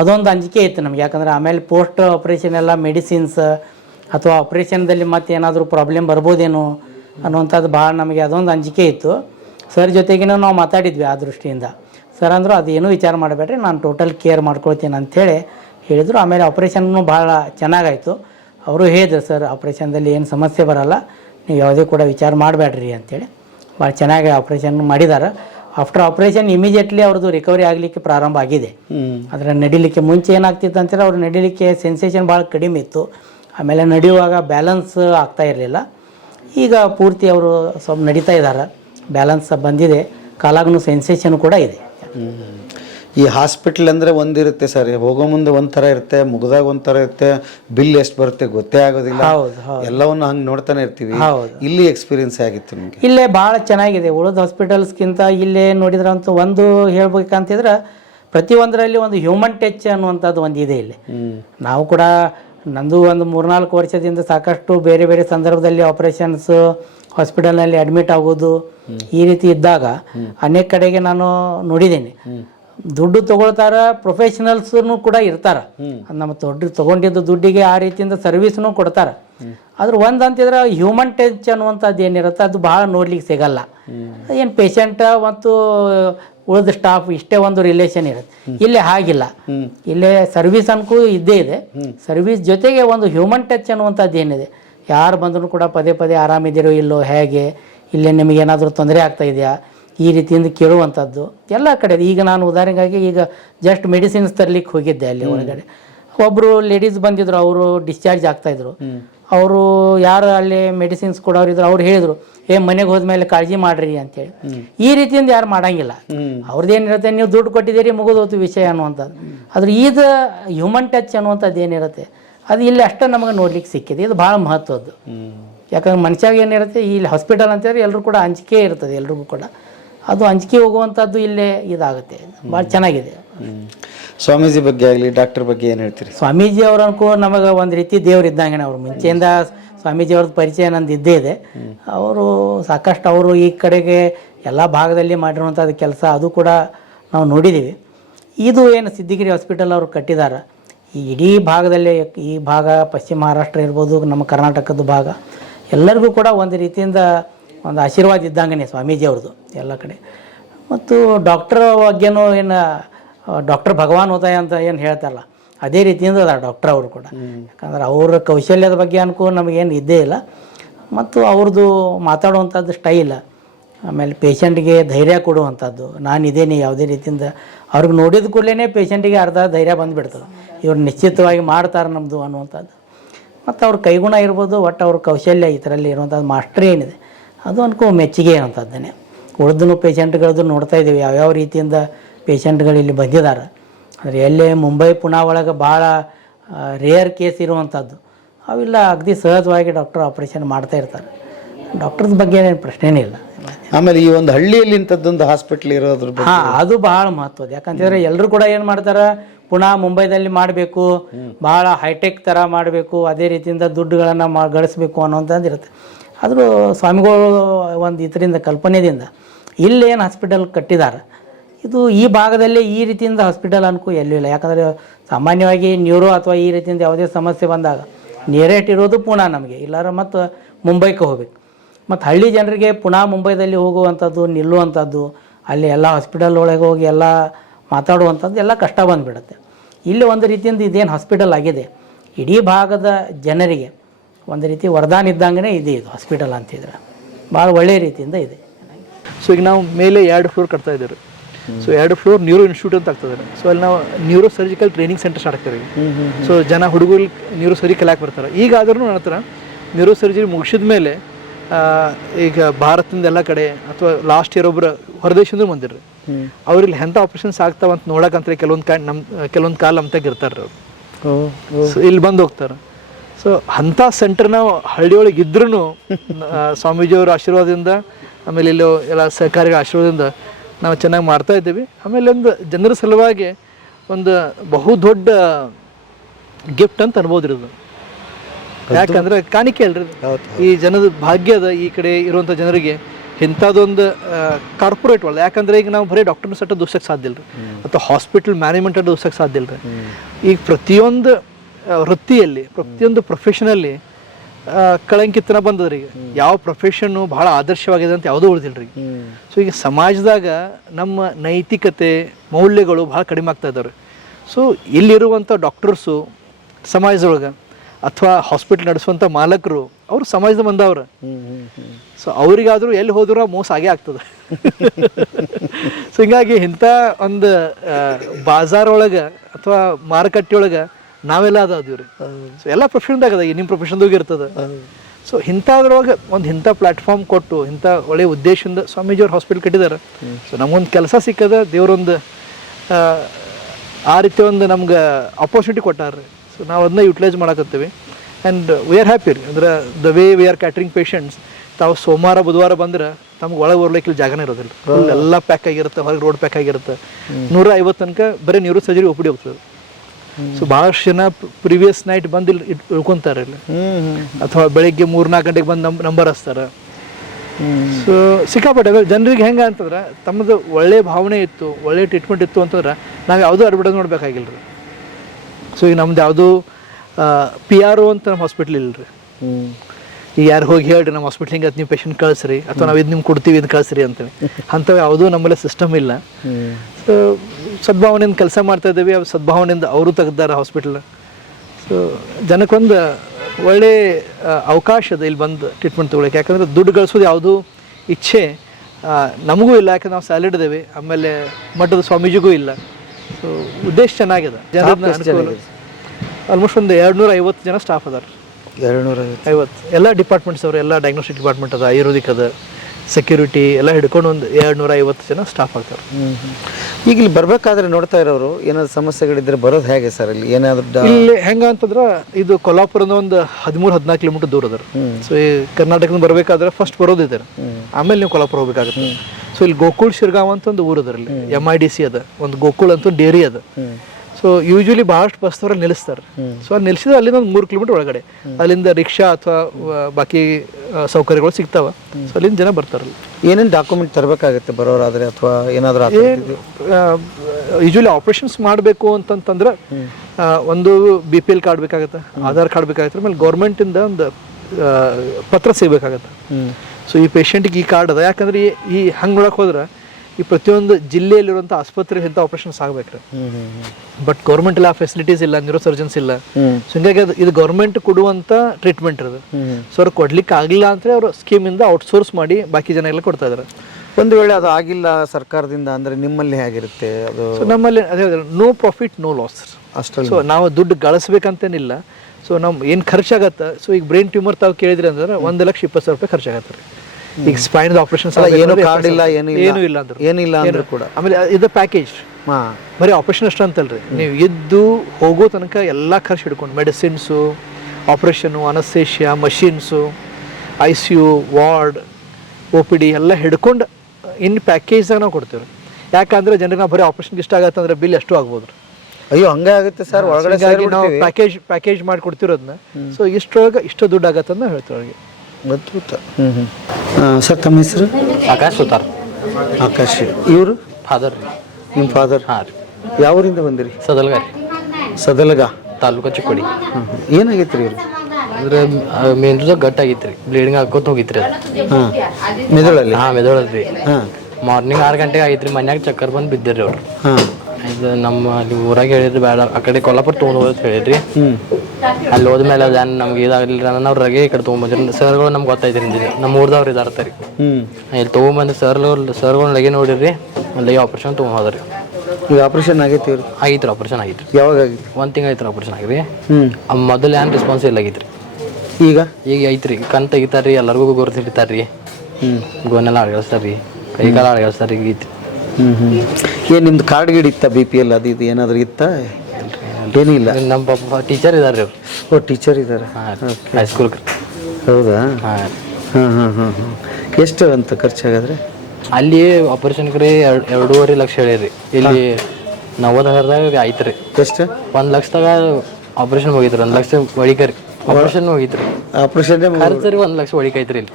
ಅದೊಂದು ಅಂಜಿಕೆ ಇತ್ತು ನಮ್ಗೆ. ಯಾಕಂದ್ರೆ ಆಮೇಲೆ ಪೋಸ್ಟ್ ಆಪ್ರೇಷನ್ ಎಲ್ಲ ಮೆಡಿಸಿನ್ಸ್ ಅಥವಾ ಆಪ್ರೇಷನ್ದಲ್ಲಿ ಮತ್ತೆ ಏನಾದರೂ ಪ್ರಾಬ್ಲಮ್ ಬರ್ಬೋದೇನೋ ಅನ್ನುವಂಥದ್ದು ಭಾಳ ನಮಗೆ ಅದೊಂದು ಅಂಜಿಕೆ ಇತ್ತು. ಸರ್ ಜೊತೆಗಿನ ನಾವು ಮಾತಾಡಿದ್ವಿ ಆ ದೃಷ್ಟಿಯಿಂದ. ಸರ್ ಅಂದರು ಅದೇನೂ ವಿಚಾರ ಮಾಡಬೇಡ್ರಿ, ನಾನು ಟೋಟಲ್ ಕೇರ್ ಮಾಡ್ಕೊಳ್ತೀನಿ ಅಂಥೇಳಿ ಹೇಳಿದರು. ಆಮೇಲೆ ಆಪ್ರೇಷನ್ನು ಭಾಳ ಚೆನ್ನಾಗಾಯಿತು. ಅವರು ಹೇಳಿದ್ರು, ಸರ್ ಆಪ್ರೇಷನ್ದಲ್ಲಿ ಏನು ಸಮಸ್ಯೆ ಬರೋಲ್ಲ, ನೀವು ಯಾವುದೇ ಕೂಡ ವಿಚಾರ ಮಾಡಬೇಡ್ರಿ ಅಂಥೇಳಿ ಭಾಳ ಚೆನ್ನಾಗಿ ಆಪ್ರೇಷನ್ ಮಾಡಿದ್ದಾರೆ. ಆಫ್ಟರ್ ಆಪ್ರೇಷನ್ ಇಮಿಡಿಯೇಟ್ಲಿ ಅವ್ರದ್ದು ರಿಕವರಿ ಆಗಲಿಕ್ಕೆ ಪ್ರಾರಂಭ ಆಗಿದೆ. ಅದರ ನಡಿಲಿಕ್ಕೆ ಮುಂಚೆ ಏನಾಗ್ತಿತ್ತು ಅಂತೇಳಿ ಅವ್ರು ನಡಿಲಿಕ್ಕೆ ಸೆನ್ಸೇಷನ್ ಭಾಳ ಕಡಿಮೆ ಇತ್ತು. ಆಮೇಲೆ ನಡೆಯುವಾಗ ಬ್ಯಾಲೆನ್ಸ್ ಆಗ್ತಾ ಇರಲಿಲ್ಲ. ಈಗ ಪೂರ್ತಿ ಅವರು ಸ್ವಲ್ಪ ನಡೀತಾ ಇದ್ದಾರೆ, ಬ್ಯಾಲೆನ್ಸ್ ಬಂದಿದೆ, ಕಾಲಾಗೂ ಸೆನ್ಸೇಷನ್ ಕೂಡ ಇದೆ. ಈ ಹಾಸ್ಪಿಟ್ಲ್ ಅಂದರೆ ಒಂದಿರುತ್ತೆ ಸರ್, ಹೋಗೋ ಮುಂದೆ ಒಂಥರ ಇರುತ್ತೆ, ಮುಗಿದಾಗ ಒಂಥರ ಇರುತ್ತೆ, ಬಿಲ್ ಎಷ್ಟು ಬರುತ್ತೆ ಗೊತ್ತೇ ಆಗೋದಿಲ್ಲ. ಎಲ್ಲವನ್ನು ಹಂಗೆ ನೋಡ್ತಾನೆ ಇರ್ತೀವಿ. ಇಲ್ಲಿ ಎಕ್ಸ್ಪೀರಿಯನ್ಸ್ ಆಗಿತ್ತು ನಿಮಗೆ? ಇಲ್ಲೇ ಭಾಳ ಚೆನ್ನಾಗಿದೆ. ಉಳಿದ ಹಾಸ್ಪಿಟಲ್ಸ್ಗಿಂತ ಇಲ್ಲೇ ನೋಡಿದ್ರಂತೂ ಒಂದು ಹೇಳ್ಬೇಕಂತಿದ್ರೆ ಪ್ರತಿಯೊಂದರಲ್ಲಿ ಒಂದು ಹ್ಯೂಮನ್ ಟಚ್ ಅನ್ನುವಂಥದ್ದು ಒಂದು ಇದೆ ಇಲ್ಲಿ. ನಾವು ಕೂಡ ನಂದು ಒಂದು 3-4 ವರ್ಷದಿಂದ ಸಾಕಷ್ಟು ಬೇರೆ ಬೇರೆ ಸಂದರ್ಭದಲ್ಲಿ ಆಪರೇಷನ್ಸ್ ಹಾಸ್ಪಿಟಲ್ನಲ್ಲಿ ಅಡ್ಮಿಟ್ ಆಗೋದು ಈ ರೀತಿ ಇದ್ದಾಗ ಅನೇಕ ಕಡೆಗೆ ನಾನು ನೋಡಿದ್ದೀನಿ. ದುಡ್ಡು ತಗೊಳ್ತಾರ, ಪ್ರೊಫೆಷನಲ್ಸ್ನು ಕೂಡ ಇರ್ತಾರ, ನಮ್ಮ ತಗೊಂಡಿದ್ದು ದುಡ್ಡಿಗೆ ಆ ರೀತಿಯಿಂದ ಸರ್ವಿಸ್ನು ಕೊಡ್ತಾರ. ಆದ್ರೆ ಒಂದು ಅಂತಿದ್ರೆ ಹ್ಯೂಮನ್ ಟಚ್ ಅನ್ನುವಂಥದ್ದು ಏನಿರುತ್ತೆ ಅದು ಭಾಳ ನೋಡ್ಲಿಕ್ಕೆ ಸಿಗಲ್ಲ. ಏನು ಪೇಷಂಟ್ ಮತ್ತು ಉಳಿದ ಸ್ಟಾಫ್ ಇಷ್ಟೇ ಒಂದು ರಿಲೇಷನ್ ಇರುತ್ತೆ. ಇಲ್ಲೇ ಹಾಗಿಲ್ಲ. ಇಲ್ಲೇ ಸರ್ವಿಸ್ ಅನ್ಕೂ ಇದ್ದೇ ಇದೆ. ಸರ್ವಿಸ್ ಜೊತೆಗೆ ಒಂದು ಹ್ಯೂಮನ್ ಟಚ್ ಅನ್ನುವಂಥದ್ದು ಏನಿದೆ, ಯಾರು ಬಂದರೂ ಕೂಡ ಪದೇ ಪದೇ ಆರಾಮಿದ್ದೀರೋ ಇಲ್ಲೋ, ಹೇಗೆ, ಇಲ್ಲೇ ನಿಮಗೇನಾದರೂ ತೊಂದರೆ ಆಗ್ತಾ ಇದೆಯಾ, ಈ ರೀತಿಯಿಂದ ಕೇಳುವಂಥದ್ದು ಎಲ್ಲ ಕಡೆ. ಈಗ ನಾನು ಉದಾಹರಣೆಗಾಗಿ ಈಗ ಜಸ್ಟ್ ಮೆಡಿಸಿನ್ಸ್ ತರಲಿಕ್ಕೆ ಹೋಗಿದ್ದೆ ಅಲ್ಲಿ ಹೊರಗಡೆ. ಒಬ್ಬರು ಲೇಡೀಸ್ ಬಂದಿದ್ರು, ಅವರು ಡಿಸ್ಚಾರ್ಜ್ ಆಗ್ತಾಯಿದ್ರು. ಅವರು ಯಾರು ಅಲ್ಲಿ ಮೆಡಿಸಿನ್ಸ್ ಕೊಡೋರಿದ್ರು, ಅವ್ರು ಹೇಳಿದರು, ಮನೆಗೆ ಹೋದ್ಮೇಲೆ ಕಾಳಜಿ ಮಾಡ್ರಿ ಅಂತೇಳಿ. ಈ ರೀತಿಯಿಂದ ಯಾರು ಮಾಡಂಗಿಲ್ಲ. ಅವ್ರದ್ದೇನಿರುತ್ತೆ, ನೀವು ದುಡ್ಡು ಕೊಟ್ಟಿದ್ದೀರಿ ಮುಗಿದೋತು ವಿಷಯ ಅನ್ನುವಂಥದ್ದು. ಆದ್ರೆ ಇದು ಹ್ಯೂಮನ್ ಟಚ್ ಅನ್ನುವಂಥದ್ದು ಏನಿರುತ್ತೆ ಅದು ಇಲ್ಲಿ ಅಷ್ಟೇ ನಮಗೆ ನೋಡ್ಲಿಕ್ಕೆ ಸಿಕ್ಕಿದೆ. ಇದು ಭಾಳ ಮಹತ್ವದ್ದು. ಯಾಕಂದ್ರೆ ಮನುಷ್ಯಾಗ ಏನಿರುತ್ತೆ, ಇಲ್ಲಿ ಹಾಸ್ಪಿಟಲ್ ಅಂತೇಳಿ ಎಲ್ಲರೂ ಕೂಡ ಅಂಜಿಕೆ ಇರ್ತದೆ, ಎಲ್ರಿಗೂ ಕೂಡ ಅದು ಅಂಜಿಕೆ ಹೋಗುವಂಥದ್ದು ಇಲ್ಲೇ ಇದಾಗುತ್ತೆ. ಭಾಳ ಚೆನ್ನಾಗಿದೆ. ಸ್ವಾಮೀಜಿ ಬಗ್ಗೆ ಆಗಲಿ, ಡಾಕ್ಟರ್ ಬಗ್ಗೆ ಏನು ಹೇಳ್ತೀರಿ? ಸ್ವಾಮೀಜಿ ಅವ್ರು ಅನ್ಕೋ ನಮಗೆ ಒಂದು ರೀತಿ ದೇವ್ರು ಇದ್ದಂಗೆ. ಅವ್ರು ಮುಂಚೆಯಿಂದ ಸ್ವಾಮೀಜಿ ಅವ್ರದ್ದು ಪರಿಚಯ ನಂದು ಇದ್ದೇ ಇದೆ. ಅವರು ಸಾಕಷ್ಟು ಅವರು ಈ ಕಡೆಗೆ ಎಲ್ಲ ಭಾಗದಲ್ಲಿ ಮಾಡಿರುವಂಥದ್ದು ಕೆಲಸ ಅದು ಕೂಡ ನಾವು ನೋಡಿದ್ದೀವಿ. ಇದು ಏನು ಸಿದ್ಧಗಿರಿ ಹಾಸ್ಪಿಟಲ್ ಅವರು ಕಟ್ಟಿದ್ದಾರೆ, ಈ ಇಡೀ ಭಾಗದಲ್ಲಿ, ಈ ಭಾಗ ಪಶ್ಚಿಮ ಮಹಾರಾಷ್ಟ್ರ ಇರ್ಬೋದು, ನಮ್ಮ ಕರ್ನಾಟಕದ ಭಾಗ ಎಲ್ಲರಿಗೂ ಕೂಡ ಒಂದು ರೀತಿಯಿಂದ ಒಂದು ಆಶೀರ್ವಾದ ಇದ್ದಂಗೆ ಸ್ವಾಮೀಜಿ ಅವ್ರದ್ದು ಎಲ್ಲ ಕಡೆ. ಮತ್ತು ಡಾಕ್ಟರ್ ಬಗ್ಗೆನೂ ಏನು ಡಾಕ್ಟರ್ ಭಗವಾನ್ ಹೋತಾಯ ಅಂತ ಏನು ಹೇಳ್ತಾರಲ್ಲ, ಅದೇ ರೀತಿಯಿಂದ ಅದ ಡಾಕ್ಟರ್ ಅವರು ಕೂಡ. ಯಾಕಂದ್ರೆ ಅವ್ರ ಕೌಶಲ್ಯದ ಬಗ್ಗೆ ಅನ್ಕೋ ನಮಗೇನು ಇದ್ದೇ ಇಲ್ಲ. ಮತ್ತು ಅವ್ರದ್ದು ಮಾತಾಡುವಂಥದ್ದು ಸ್ಟೈಲ್, ಆಮೇಲೆ ಪೇಷಂಟ್ಗೆ ಧೈರ್ಯ ಕೊಡುವಂಥದ್ದು, ನಾನಿದ್ದೇನೆ ಯಾವುದೇ ರೀತಿಯಿಂದ ಅವ್ರಿಗೆ ನೋಡಿದ ಕೂಡಲೇ ಪೇಷಂಟಿಗೆ ಅರ್ಧ ಧೈರ್ಯ ಬಂದುಬಿಡ್ತದೆ, ಇವ್ರು ನಿಶ್ಚಿತವಾಗಿ ಮಾಡ್ತಾರೆ ನಮ್ಮದು ಅನ್ನುವಂಥದ್ದು. ಮತ್ತು ಅವ್ರ ಕೈಗುಣ ಇರ್ಬೋದು, ಒಟ್ಟು ಅವ್ರ ಕೌಶಲ್ಯ ಇದರಲ್ಲಿ ಇರುವಂಥದ್ದು ಮಾಸ್ಟ್ರಿ ಏನಿದೆ ಅದು ಅನ್ಕೋ ಮೆಚ್ಚುಗೆ ಅನ್ನೋಂಥದ್ದನ್ನೇ. ಉಳಿದೂ ಪೇಷಂಟ್ಗಳದ್ದು ನೋಡ್ತಾ ಇದ್ದೀವಿ, ಯಾವ್ಯಾವ ರೀತಿಯಿಂದ ಪೇಷಂಟ್ಗಳು ಇಲ್ಲಿ ಬಂದಿದ್ದಾರೆ. ಅಂದರೆ ಎಲ್ಲೇ ಮುಂಬೈ ಪುಣೆ ಒಳಗೆ ಭಾಳ ರೇರ್ ಕೇಸ್ ಇರುವಂಥದ್ದು ಅವೆಲ್ಲ ಅಗದಿ ಸಹಜವಾಗಿ ಡಾಕ್ಟರ್ ಆಪ್ರೇಷನ್ ಮಾಡ್ತಾ ಇರ್ತಾರೆ. ಡಾಕ್ಟರ್ದ ಬಗ್ಗೆ ಏನು ಪ್ರಶ್ನೆನೇ ಇಲ್ಲ. ಆಮೇಲೆ ಈ ಒಂದು ಹಳ್ಳಿಯಲ್ಲಿ ಇಂಥದ್ದೊಂದು ಹಾಸ್ಪಿಟ್ಲ್ ಇರೋದ್ರ ಬಗ್ಗೆ ಅದು ಭಾಳ ಮಹತ್ವದ. ಯಾಕಂತಂದರೆ ಎಲ್ಲರೂ ಕೂಡ ಏನು ಮಾಡ್ತಾರೆ, ಪುಣೆ ಮುಂಬೈದಲ್ಲಿ ಮಾಡಬೇಕು, ಭಾಳ ಹೈಟೆಕ್ ಥರ ಮಾಡಬೇಕು, ಅದೇ ರೀತಿಯಿಂದ ದುಡ್ಡುಗಳನ್ನು ಗಳಿಸ್ಬೇಕು ಅನ್ನೋಂಥದ್ದು ಇರುತ್ತೆ. ಆದರೂ ಸ್ವಾಮಿಗಳು ಒಂದು ಇದರಿಂದ ಕಲ್ಪನೆಯಿಂದ ಇಲ್ಲೇನು ಹಾಸ್ಪಿಟಲ್ ಕಟ್ಟಿದ್ದಾರೆ, ಇದು ಈ ಭಾಗದಲ್ಲಿ ಈ ರೀತಿಯಿಂದ ಹಾಸ್ಪಿಟಲ್ ಅನ್ಕೋ ಎಲ್ಲೂ ಇಲ್ಲ. ಯಾಕಂದರೆ ಸಾಮಾನ್ಯವಾಗಿ ನ್ಯೂರೋ ಅಥವಾ ಈ ರೀತಿಯಿಂದ ಯಾವುದೇ ಸಮಸ್ಯೆ ಬಂದಾಗ ನೇರೇಟ್ ಇರೋದು ಪುಣೆ ನಮಗೆ, ಇಲ್ಲಾರ ಮತ್ತು ಮುಂಬೈಗೆ ಹೋಗ್ಬೇಕು. ಮತ್ತು ಹಳ್ಳಿ ಜನರಿಗೆ ಪುಣೆ ಮುಂಬೈದಲ್ಲಿ ಹೋಗುವಂಥದ್ದು, ನಿಲ್ಲುವಂಥದ್ದು, ಅಲ್ಲಿ ಎಲ್ಲ ಹಾಸ್ಪಿಟಲ್ ಒಳಗೆ ಹೋಗಿ ಎಲ್ಲ ಮಾತಾಡುವಂಥದ್ದು ಎಲ್ಲ ಕಷ್ಟ ಬಂದುಬಿಡುತ್ತೆ. ಇಲ್ಲಿ ಒಂದು ರೀತಿಯಿಂದ ಇದೇನು ಹಾಸ್ಪಿಟಲ್ ಆಗಿದೆ, ಇಡೀ ಭಾಗದ ಜನರಿಗೆ ಒಂದು ರೀತಿ ವರದಾನ ಇದ್ದಂಗೆ ಇದೆ ಇದು ಹಾಸ್ಪಿಟಲ್ ಅಂತಿದ್ರೆ. ಭಾಳ ಒಳ್ಳೆಯ ರೀತಿಯಿಂದ ಇದೆ. ಸೊ ಈಗ ನಾವು ಮೇಲೆ 2 ಫ್ಲೋರ್ ಕಟ್ತಾ ಇದ್ದೀವಿ. ಸೊ 2 ಫ್ಲೋರ್ ನ್ಯೂರೋ ಇನ್ಸ್ಟಿಟ್ಯೂಟ್ ಅಂತ ಆಗ್ತದೆ. ಸೊ ಅಲ್ಲಿ ನಾವು neuro surgical training centre start ಆಗ್ತೀವಿ. ಸೊ ಜನ ಹುಡುಗರು ನ್ಯೂರೋ ಸರ್ಜರಿ ಕಲಿಯಾಕೆ ಬರ್ತಾರೆ. ಈಗ ಆದ್ರೂ ನನ್ನ ಹತ್ರ ನ್ಯೂರೋ ಸರ್ಜರಿ ಮುಗಿಸಿದ ಮೇಲೆ ಈಗ ಭಾರತದಿಂದ ಎಲ್ಲ ಕಡೆ ಅಥವಾ ಲಾಸ್ಟ್ ಇಯರ್ ಒಬ್ಬರು ಹೊರದೇಶದಿಂದ ಬಂದಿರ್ರಿ, ಅವ್ರಿಗೆ ಎಂಥ ಆಪ್ರೇಷನ್ಸ್ ಆಗ್ತಾವಂತ ನೋಡಕ್ಕಂತ ಕೆಲವೊಂದು ಕಾಲ ಅಂತಾಗ ಇರ್ತಾರೆ ಅವರು. ಸೊ ಇಲ್ಲಿ ಬಂದು ಹೋಗ್ತಾರೆ. ಸೊ ಅಂಥ ಸೆಂಟರ್ ನಾವು ಹಳ್ಳಿಯೊಳಗೆ ಇದ್ರೂ ಸ್ವಾಮೀಜಿಯವರ ಆಶೀರ್ವಾದದಿಂದ, ಆಮೇಲೆ ಇಲ್ಲಿ ಎಲ್ಲ ಸಹಕಾರಿಗಳ ಆಶೀರ್ವಾದದಿಂದ ನಾವು ಚೆನ್ನಾಗಿ ಮಾಡ್ತಾ ಇದ್ದೀವಿ. ಆಮೇಲೆ ಒಂದು ಜನರ ಸಲುವಾಗಿ ಒಂದು ಬಹು ದೊಡ್ಡ ಗಿಫ್ಟ್ ಅಂತ ಅನ್ಬೋದು ಇದು. ಯಾಕಂದ್ರೆ ಕಾಣಿಕೆ ಅಲ್ರಿ, ಈ ಜನದ ಭಾಗ್ಯದ ಈ ಕಡೆ ಇರುವಂಥ ಜನರಿಗೆ ಇಂಥದ್ದೊಂದು ಕಾರ್ಪೊರೇಟ್ ಒಳ್ಳೆ. ಯಾಕಂದ್ರೆ ಈಗ ನಾವು ಬರೀ ಡಾಕ್ಟರ್ನ ಸಟ್ಟ ದೂಸಕ್ಕೆ ಸಾಧ್ಯ ಇಲ್ರಿ, ಅಥವಾ ಹಾಸ್ಪಿಟಲ್ ಮ್ಯಾನೇಜ್ಮೆಂಟ್ ದೂಸಕ್ಕೆ ಸಾಧ್ಯ ಇಲ್ರಿ. ಈಗ ಪ್ರತಿಯೊಂದು ವೃತ್ತಿಯಲ್ಲಿ, ಪ್ರತಿಯೊಂದು ಪ್ರೊಫೆಷನಲ್ಲಿ ಕಳಂಕಿತನ ಬಂದದ್ರಿ. ಈಗ ಯಾವ ಪ್ರೊಫೆಷನ್ನು ಭಾಳ ಆದರ್ಶವಾಗಿದೆ ಅಂತ ಯಾವುದೂ ಉಳಿದಿಲ್ಲ ರೀ. ಸೊ ಈಗ ಸಮಾಜದಾಗ ನಮ್ಮ ನೈತಿಕತೆ ಮೌಲ್ಯಗಳು ಭಾಳ ಕಡಿಮೆ ಆಗ್ತಾ ಇದ್ದಾವೆ. ಸೊ ಇಲ್ಲಿರುವಂಥ ಡಾಕ್ಟರ್ಸು ಸಮಾಜದೊಳಗೆ ಅಥವಾ ಹಾಸ್ಪಿಟ್ಲ್ ನಡೆಸುವಂಥ ಮಾಲಕರು ಅವರು ಸಮಾಜದ ಬಂದವ್ರು. ಸೊ ಅವ್ರಿಗಾದರೂ ಎಲ್ಲಿ ಹೋದ್ರೂ ಮೋಸ ಆಗೇ ಆಗ್ತದೆ. ಸೊ ಹಿಂಗಾಗಿ ಇಂಥ ಒಂದು ಬಾಜಾರೊಳಗೆ ಅಥವಾ ಮಾರುಕಟ್ಟೆಯೊಳಗೆ ನಾವೆಲ್ಲ ಅದಾವ್ರಿ. ಸೊ ಎಲ್ಲ ಪ್ರೊಫೆಷನ್ದಾಗ ಅದ, ನಿಮ್ಮ ಪ್ರೊಫೆಷನ್ದಾಗ ಇರ್ತದೆ. ಸೊ ಇಂಥದ್ರೊಳಗೆ ಇಂಥ ಪ್ಲಾಟ್ಫಾರ್ಮ್ ಕೊಟ್ಟು ಇಂಥ ಒಳ್ಳೆಯ ಉದ್ದೇಶದಿಂದ ಸ್ವಾಮೀಜಿಯವ್ರು ಹಾಸ್ಪಿಟಲ್ ಕಟ್ಟಿದ್ದಾರೆ. ಸೊ ನಮಗೊಂದು ಕೆಲಸ ಸಿಕ್ಕದ, ದೇವರೊಂದು ಆ ರೀತಿ ಒಂದು ನಮ್ಗೆ ಅಪರ್ಚುನಿಟಿ ಕೊಟ್ಟಾರ್ರಿ. ಸೊ ನಾವು ಅದನ್ನ ಯುಟಿಲೈಸ್ ಮಾಡಕತ್ತೀವಿ. ಆ್ಯಂಡ್ ವಿ ಆರ್ ಹ್ಯಾಪಿ ರೀ. ಅಂದ್ರೆ the way we are catering patients, ತಾವು ಸೋಮವಾರ ಬುಧವಾರ ಬಂದ್ರೆ ತಮ್ಗೆ ಒಳಗೆ ಬರ್ಲಿಕ್ಕೆ ಇಲ್ಲಿ ಜಾಗನೇ ಇರೋದಿಲ್ಲ. ಎಲ್ಲ ಪ್ಯಾಕ್ ಆಗಿರುತ್ತೆ, ಹೊರಗೆ ರೋಡ್ ಪ್ಯಾಕ್ ಆಗಿರುತ್ತೆ. 150 ತನಕ ಬರೀ ನ್ಯೂರೋ ಸರ್ಜರಿ ಒಪಿಡಿ ಹೋಗ್ತದೆ. ಸೊ ಭಾಳಷ್ಟು ಜನ ಪ್ರಿವಿಯಸ್ ನೈಟ್ ಬಂದು ಇಲ್ಲಿ ಇಳ್ಕೊಂತಾರೆ ಇಲ್ಲಿ, ಅಥವಾ ಬೆಳಿಗ್ಗೆ 3-4 ಗಂಟೆಗೆ ಬಂದು ನಂಬರ್ ಹಚ್ತಾರೆ. ಸೊ ಸಿಕ್ಕಾಪಟ್ಟೆ ಜನರಿಗೆ ಹೆಂಗೆ ಅಂತಂದ್ರೆ ತಮ್ಮದು ಒಳ್ಳೆ ಭಾವನೆ ಇತ್ತು, ಒಳ್ಳೆ ಟ್ರೀಟ್ಮೆಂಟ್ ಇತ್ತು ಅಂತಂದ್ರೆ ನಾವು ಯಾವುದೂ ಅಡ್ವರ್ಟೈಸ್ ನೋಡ್ಬೇಕಾಗಿಲ್ಲ ರೀ. ಸೊ ಈಗ ನಮ್ದು ಯಾವುದೂ PRO ಅಂತ ನಮ್ಮ ಹಾಸ್ಪಿಟ್ಲ್ ಇಲ್ಲ ರೀ. ಈಗ ಯಾರು ಹೋಗಿ ಹೇಳ್ರಿ ನಮ್ಮ ಹಾಸ್ಪಿಟ್ಲ್ ಹಿಂಗೆ ನೀವು ಪೇಷಂಟ್ ಕಳಿಸ್ರಿ, ಅಥವಾ ನಾವು ಇದು ನಿಮ್ಗೆ ಕೊಡ್ತೀವಿ ಇದು ಕಳಿಸ್ರಿ ಅಂತೇಳಿ ಅಂಥವು ಯಾವುದೂ ನಮ್ಮಲ್ಲಿ ಸಿಸ್ಟಮ್ ಇಲ್ಲ. ಸೊ ಸದ್ಭಾವನೆಯಿಂದ ಕೆಲಸ ಮಾಡ್ತಾ ಇದ್ದೀವಿ. ಆ ಸದ್ಭಾವನೆಯಿಂದ ಅವರು ತೆಗ್ದಾರೆ ಹಾಸ್ಪಿಟ್ಲ್. ಸೊ ಜನಕ್ಕೊಂದು ಒಳ್ಳೆ ಅವಕಾಶ ಇದೆ ಇಲ್ಲಿ ಬಂದು ಟ್ರೀಟ್ಮೆಂಟ್ ತೊಗೊಳಕ್ಕೆ. ಯಾಕಂದರೆ ದುಡ್ಡು ಗಳಿಸೋದು ಯಾವುದೂ ಇಚ್ಛೆ ನಮಗೂ ಇಲ್ಲ, ಯಾಕಂದ್ರೆ ನಾವು ಸ್ಯಾಲಡ್ ಇದ್ದೇವೆ. ಆಮೇಲೆ ಮಠದ ಸ್ವಾಮೀಜಿಗೂ ಇಲ್ಲ. ಸೊ ಉದ್ದೇಶ ಚೆನ್ನಾಗಿದೆ. ಆಲ್ಮೋಸ್ಟ್ ಒಂದು 250 ಜನ ಸ್ಟಾಫ್ ಅದಾರ. 250 ಎಲ್ಲ ಡಿಪಾರ್ಟ್ಮೆಂಟ್ಸ್ ಅವರು, ಎಲ್ಲ ಡಯಾಗ್ನೋಸ್ಟಿಕ್ ಡಿಪಾರ್ಟ್ಮೆಂಟ್ ಅದ, ಆಯುರ್ವೇದಿಕ್ ಅದ, ಸೆಕ್ಯೂರಿಟಿ ಎಲ್ಲ ಹಿಡ್ಕೊಂಡು ಒಂದು 250 ಜನ ಸ್ಟಾಫ್ ಆಗ್ತಾರೆ. ಈಗ ಇಲ್ಲಿ ಬರ್ಬೇಕಾದ್ರೆ ನೋಡ್ತಾ ಇರೋರು ಏನಾದ್ರು ಸಮಸ್ಯೆಗಳಿದ್ರೆ ಬರೋದು ಹೇಗೆ ಸರ್? ಇಲ್ಲಿ ಏನಾದ್ರು ಇಲ್ಲಿ ಹೆಂಗ ಅಂತಂದ್ರೆ ಇದು ಕೊಲ್ಲಾಪುರದ ಒಂದು 13-14 ಕಿಲೋಮೀಟರ್ ದೂರ ಅದ. ಸೊ ಈ ಕರ್ನಾಟಕದಿಂದ ಬರಬೇಕಾದ್ರೆ ಫಸ್ಟ್ ಬರೋದಿದ್ದಾರೆ, ಆಮೇಲೆ ನೀವು ಕೊಲ್ಲಾಪುರ ಹೋಗ್ಬೇಕಾಗುತ್ತೆ. ಸೊ ಇಲ್ಲಿ ಗೋಕುಳ್ ಶಿರ್ಗಾಂವ್ ಅಂತ ಒಂದು ಊರು ಅದರಲ್ಲಿ MIDC ಅದ, ಒಂದು ಗೋಕುಳ್ ಅಂತ ಡೇರಿ ಅದ. ಸೊ ಯೂಶಲಿ ಭಾಳಷ್ಟು ಬಸ್ದವ್ರಲ್ಲಿ ನಿಲ್ಲಿಸ್ತಾರೆ. ಸೊ ಅಲ್ಲಿ ನಿಲ್ಲಿಸಿದ್ರೆ ಅಲ್ಲಿಂದ ಒಂದು 3 ಕಿಲೋಮೀಟರ್ ಒಳಗಡೆ ಅಲ್ಲಿಂದ ರಿಕ್ಷಾ ಅಥವಾ ಬಾಕಿ ಸೌಕರ್ಯಗಳು ಸಿಗ್ತಾವ. ಸೊ ಅಲ್ಲಿಂದ ಜನ ಬರ್ತಾರಲ್ಲ. ಏನೇನು ಡಾಕ್ಯುಮೆಂಟ್ ತರಬೇಕಾಗುತ್ತೆ ಬರೋರಾದ್ರೆ, ಅಥವಾ ಏನಾದರೂ ಯೂಶಲಿ ಆಪರೇಷನ್ಸ್ ಮಾಡಬೇಕು ಅಂತಂತಂದ್ರೆ ಒಂದು BPL ಕಾರ್ಡ್ ಬೇಕಾಗುತ್ತೆ, ಆಧಾರ್ ಕಾರ್ಡ್ ಬೇಕಾಗುತ್ತೆ, ಆಮೇಲೆ ಗೌರ್ಮೆಂಟಿಂದ ಒಂದು ಪತ್ರ ಸಿಗಬೇಕಾಗತ್ತೆ. ಸೊ ಈ ಪೇಷಂಟಿಗೆ ಈ ಕಾರ್ಡ್ ಅದ. ಯಾಕಂದ್ರೆ ಈ ಹಂಗೆ ನೋಡಕ್ಕೆ ಹೋದ್ರೆ ಈ ಪ್ರತಿಯೊಂದು ಜಿಲ್ಲೆಯಲ್ಲಿರುವಂಥ ಆಸ್ಪತ್ರೆ ಇಂಥ ಆಪರೇಷನ್ಸ್ ಆಗ್ಬೇಕ್ರಿ. ಬಟ್ ಗೌರ್ಮೆಂಟ್ ಎಲ್ಲ ಫೆಸಿಲಿಟೀಸ್ ಇಲ್ಲ, ನ್ಯೂರೋ ಸರ್ಜನ್ಸ್ ಇಲ್ಲ. ಸೊ ಹಿಂಗಾಗಿ ಇದು ಗೌರ್ಮೆಂಟ್ ಕೊಡುವಂಥ ಟ್ರೀಟ್ಮೆಂಟ್ ಅದು. ಸೊ ಅವ್ರು ಕೊಡ್ಲಿಕ್ಕೆ ಆಗಲಿಲ್ಲ ಅಂದರೆ ಅವರು ಸ್ಕೀಮಿಂದ ಔಟ್ಸೋರ್ಸ್ ಮಾಡಿ ಬಾಕಿ ಜನ ಎಲ್ಲ ಕೊಡ್ತಾ ಇದ್ದಾರೆ. ಒಂದು ವೇಳೆ ಅದು ಆಗಿಲ್ಲ ಸರ್ಕಾರದಿಂದ ಅಂದರೆ ನಿಮ್ಮಲ್ಲಿ ಹೇಗಿರುತ್ತೆ ಅದು? ಸೊ ನಮ್ಮಲ್ಲಿ ಅದೇ ನೋ ಪ್ರಾಫಿಟ್ ನೋ ಲಾಸ್ ಅಷ್ಟೇ. ಸೊ ನಾವು ದುಡ್ಡು ಗಳಿಸ್ಬೇಕಂತೇನಿಲ್ಲ. ಸೊ ನಮ್ಮ ಏನು ಖರ್ಚಾಗತ್ತೆ, ಸೊ ಈಗ ಬ್ರೈನ್ ಟ್ಯೂಮರ್ ತಾವು ಕೇಳಿದ್ರಿ ಅಂದ್ರೆ 1,20,000 ರೂಪಾಯಿ ಖರ್ಚಾಗತ್ತೆ ರೀ. ಈಗ ಸ್ಪೈನ್ ಆಪರೇಷನ್ಸ್ ಏನು ಕಾರ್ಡ್ ಇಲ್ಲ, ಏನಿಲ್ಲ ಅಂದ್ರು ಕೂಡ. ಆಮೇಲೆ ಇದು ಪ್ಯಾಕೇಜ್ ಬರೀ ಆಪರೇಷನ್ ಅಷ್ಟು ಅಂತಲ್ರಿ, ನೀವು ಎದ್ದು ಹೋಗೋ ತನಕ ಎಲ್ಲ ಖರ್ಚು ಹಿಡ್ಕೊಂಡು medicines, operation, anaesthesia, machines, ICU, ward, OPD ಎಲ್ಲ ಹಿಡ್ಕೊಂಡು ಇನ್ನು ಪ್ಯಾಕೇಜ್ದಾಗ ನಾವು ಕೊಡ್ತೀವಿ. ಯಾಕಂದ್ರೆ ಜನರಿಗೆ ನಾವು ಬರೀ ಆಪರೇಷನ್ಗೆ ಇಷ್ಟ ಆಗತ್ತೆ ಅಂದ್ರೆ ಬಿಲ್ ಎಷ್ಟು ಆಗ್ಬೋದು. ಅಯ್ಯೋ ಹಂಗೆ ಆಗುತ್ತೆ ಸರ್, ಒಳಗಡೆ ನಾವು ಪ್ಯಾಕೇಜ್ ಮಾಡಿ ಕೊಡ್ತಿರೋದನ್ನ. ಸೊ ಇಷ್ಟೊಳಗೆ ಇಷ್ಟು ದುಡ್ಡು ಆಗತ್ತೆ ಅಂತ ಹೇಳ್ತೀವಿ ಅವ್ರಿಗೆ. ಅದ್ಭುತ. ಸರ್ ತಮ್ಮ ಹೆಸರು? ಆಕಾಶ್ ಸುತಾರ್. ಆಕಾಶ್. ಇವರು ಫಾದರ್ ರೀ. ನಿಮ್ಮ ಫಾದರ್? ಹಾಂ ರೀ. ಯಾವ ಊರಿಂದ ಬಂದಿರಿ? ಸದಲ್ಗ ರೀ, ಸದಲಗ ತಾಲೂಕು ಚಿಕ್ಕೋಡಿ. ಏನಾಗೈತೆ ರೀ ಇವ್ರು? ಅಂದ್ರೆ ಮೆದುಳದಾಗ ಗಟ್ಟಾಗಿತ್ತು ರೀ, ಬ್ಲೀಡಿಂಗ್ ಹಾಕೋತ ಹೋಗಿತ್ತು ರೀ ಅದು. ಮೆದುಳಲ್ಲಿ? ಹಾಂ ಮೆದುಳಲ್ಲಿ ರೀ. ಹಾಂ. ಮಾರ್ನಿಂಗ್ 6 ಗಂಟೆಗೆ ಆಗಿತ್ತು ರೀ, ಮನ್ಯಾಗ ಚಕ್ಕರ್ ಬಂದು ಬಿದ್ದಿರಿ ಅವ್ರು. ಹಾಂ. ಇದು ನಮ್ಮ ಅಲ್ಲಿ ಊರಾಗ ಹೇಳಿದ್ರಿ ಬೇಡ, ಆ ಕಡೆ ಕೊಲ್ಲಾಪುರ ತೊಗೊಂಡು ಹೋಗೋದು ಹೇಳಿದ್ರಿ. ಅಲ್ಲಿ ಹೋದ್ಮೇಲೆ ಅದೇನು ನಮ್ಗೆ ಇದಾಗಲಿಲ್ಲ, ನಾನು ಅವ್ರು ರಗೆ ಈ ಕಡೆ ತೊಗೊಂಬಂದ್ರಿ. ಸರ್ಗಳು ನಮ್ಗೆ ಗೊತ್ತಾಯ್ತು ರೀ, ನಮ್ಮ ಊರ್ದವ್ರು ಇದಾರ್ತಾರೆ. ಇಲ್ಲಿ ತೊಗೊಂಬಂದು ಸರ್ಗಳು ಲಗೆ ನೋಡಿರಿ, ಲಗೆ ಆಪ್ರೇಷನ್ ತೊಗೊಂಡು ಹೋದ್ರಿ. ಈಗ ಆಪ್ರೇಷನ್ ಆಗೈತಿ ಇವ್ರು? ಆಗಿತ್ತು ರೀ, ಆಪ್ರೇಷನ್ ಆಗಿತ್ತು. ಯಾವಾಗ ಆಗಿತ್ತು? 1 ತಿಂಗಳು ಆಯ್ತು ಆಪ್ರೇಷನ್ ಆಗಿರಿ. ಮೊದಲು ಏನು ರೆಸ್ಪಾನ್ಸ್ ಇಲ್ಲ ಆಗಿತ್ತು ರೀ. ಈಗ ಐತ್ರಿ, ಕಣ್ ತೆಗಿತಾರ್ರಿ, ಎಲ್ಲರಿಗೂ ಗುರುತಿರ್ತಾರ್ರಿ, ಗೋನೆಲ್ಲ ಅಳಗಿಸ್ತಾರ್ರಿ, ಕೈ ಕಾಲ ಅಳಗಿಸ್ತಾರ್ರಿ. ಈಗ ಐತಿ. ಏನು ನಿಮ್ದು ಕಾರ್ಡ್ ಗೀಡ್ ಇತ್ತ? BPL ಅದು ಇದು ಏನಾದರೂ ಇತ್ತ? ಏನಿಲ್ಲ. ನಮ್ಮ ಪಾಪ ಟೀಚರ್ ಇದಾರೆ ಅವ್ರು. ಓ ಟೀಚರ್ ಇದ್ದಾರೆ. ಹಾಂ, ಹೈಸ್ಕೂಲ್. ಹೌದಾ? ಹಾಂ ಹಾಂ ಹಾಂ ಹಾಂ ಹಾಂ. ಎಷ್ಟು ಅಂತ ಖರ್ಚಾಗಾದ್ರೆ? ಅಲ್ಲಿ ಆಪರೇಷನ್ಗೆ ರೀ 2.5 ಲಕ್ಷ ಹೇಳಿರಿ. ಇಲ್ಲಿ 90,000ದಾಗ ಆಯ್ತು ರೀ. ಎಷ್ಟು? 1 ಲಕ್ಷದಾಗ ಆಪರೇಷನ್ ಹೋಗಿತ್ತು. 1 ಲಕ್ಷ ಒಳಿಕೆ ರೀ ಆಪರೇಷನ್ ಹೋಗಿತ್ತು ರೀ. ಆಪರೇಷನ್ ಖರ್ಚು ರೀ 1 ಲಕ್ಷ ಒಳಿಕೆ ಐತ್ರಿ ಇಲ್ಲಿ.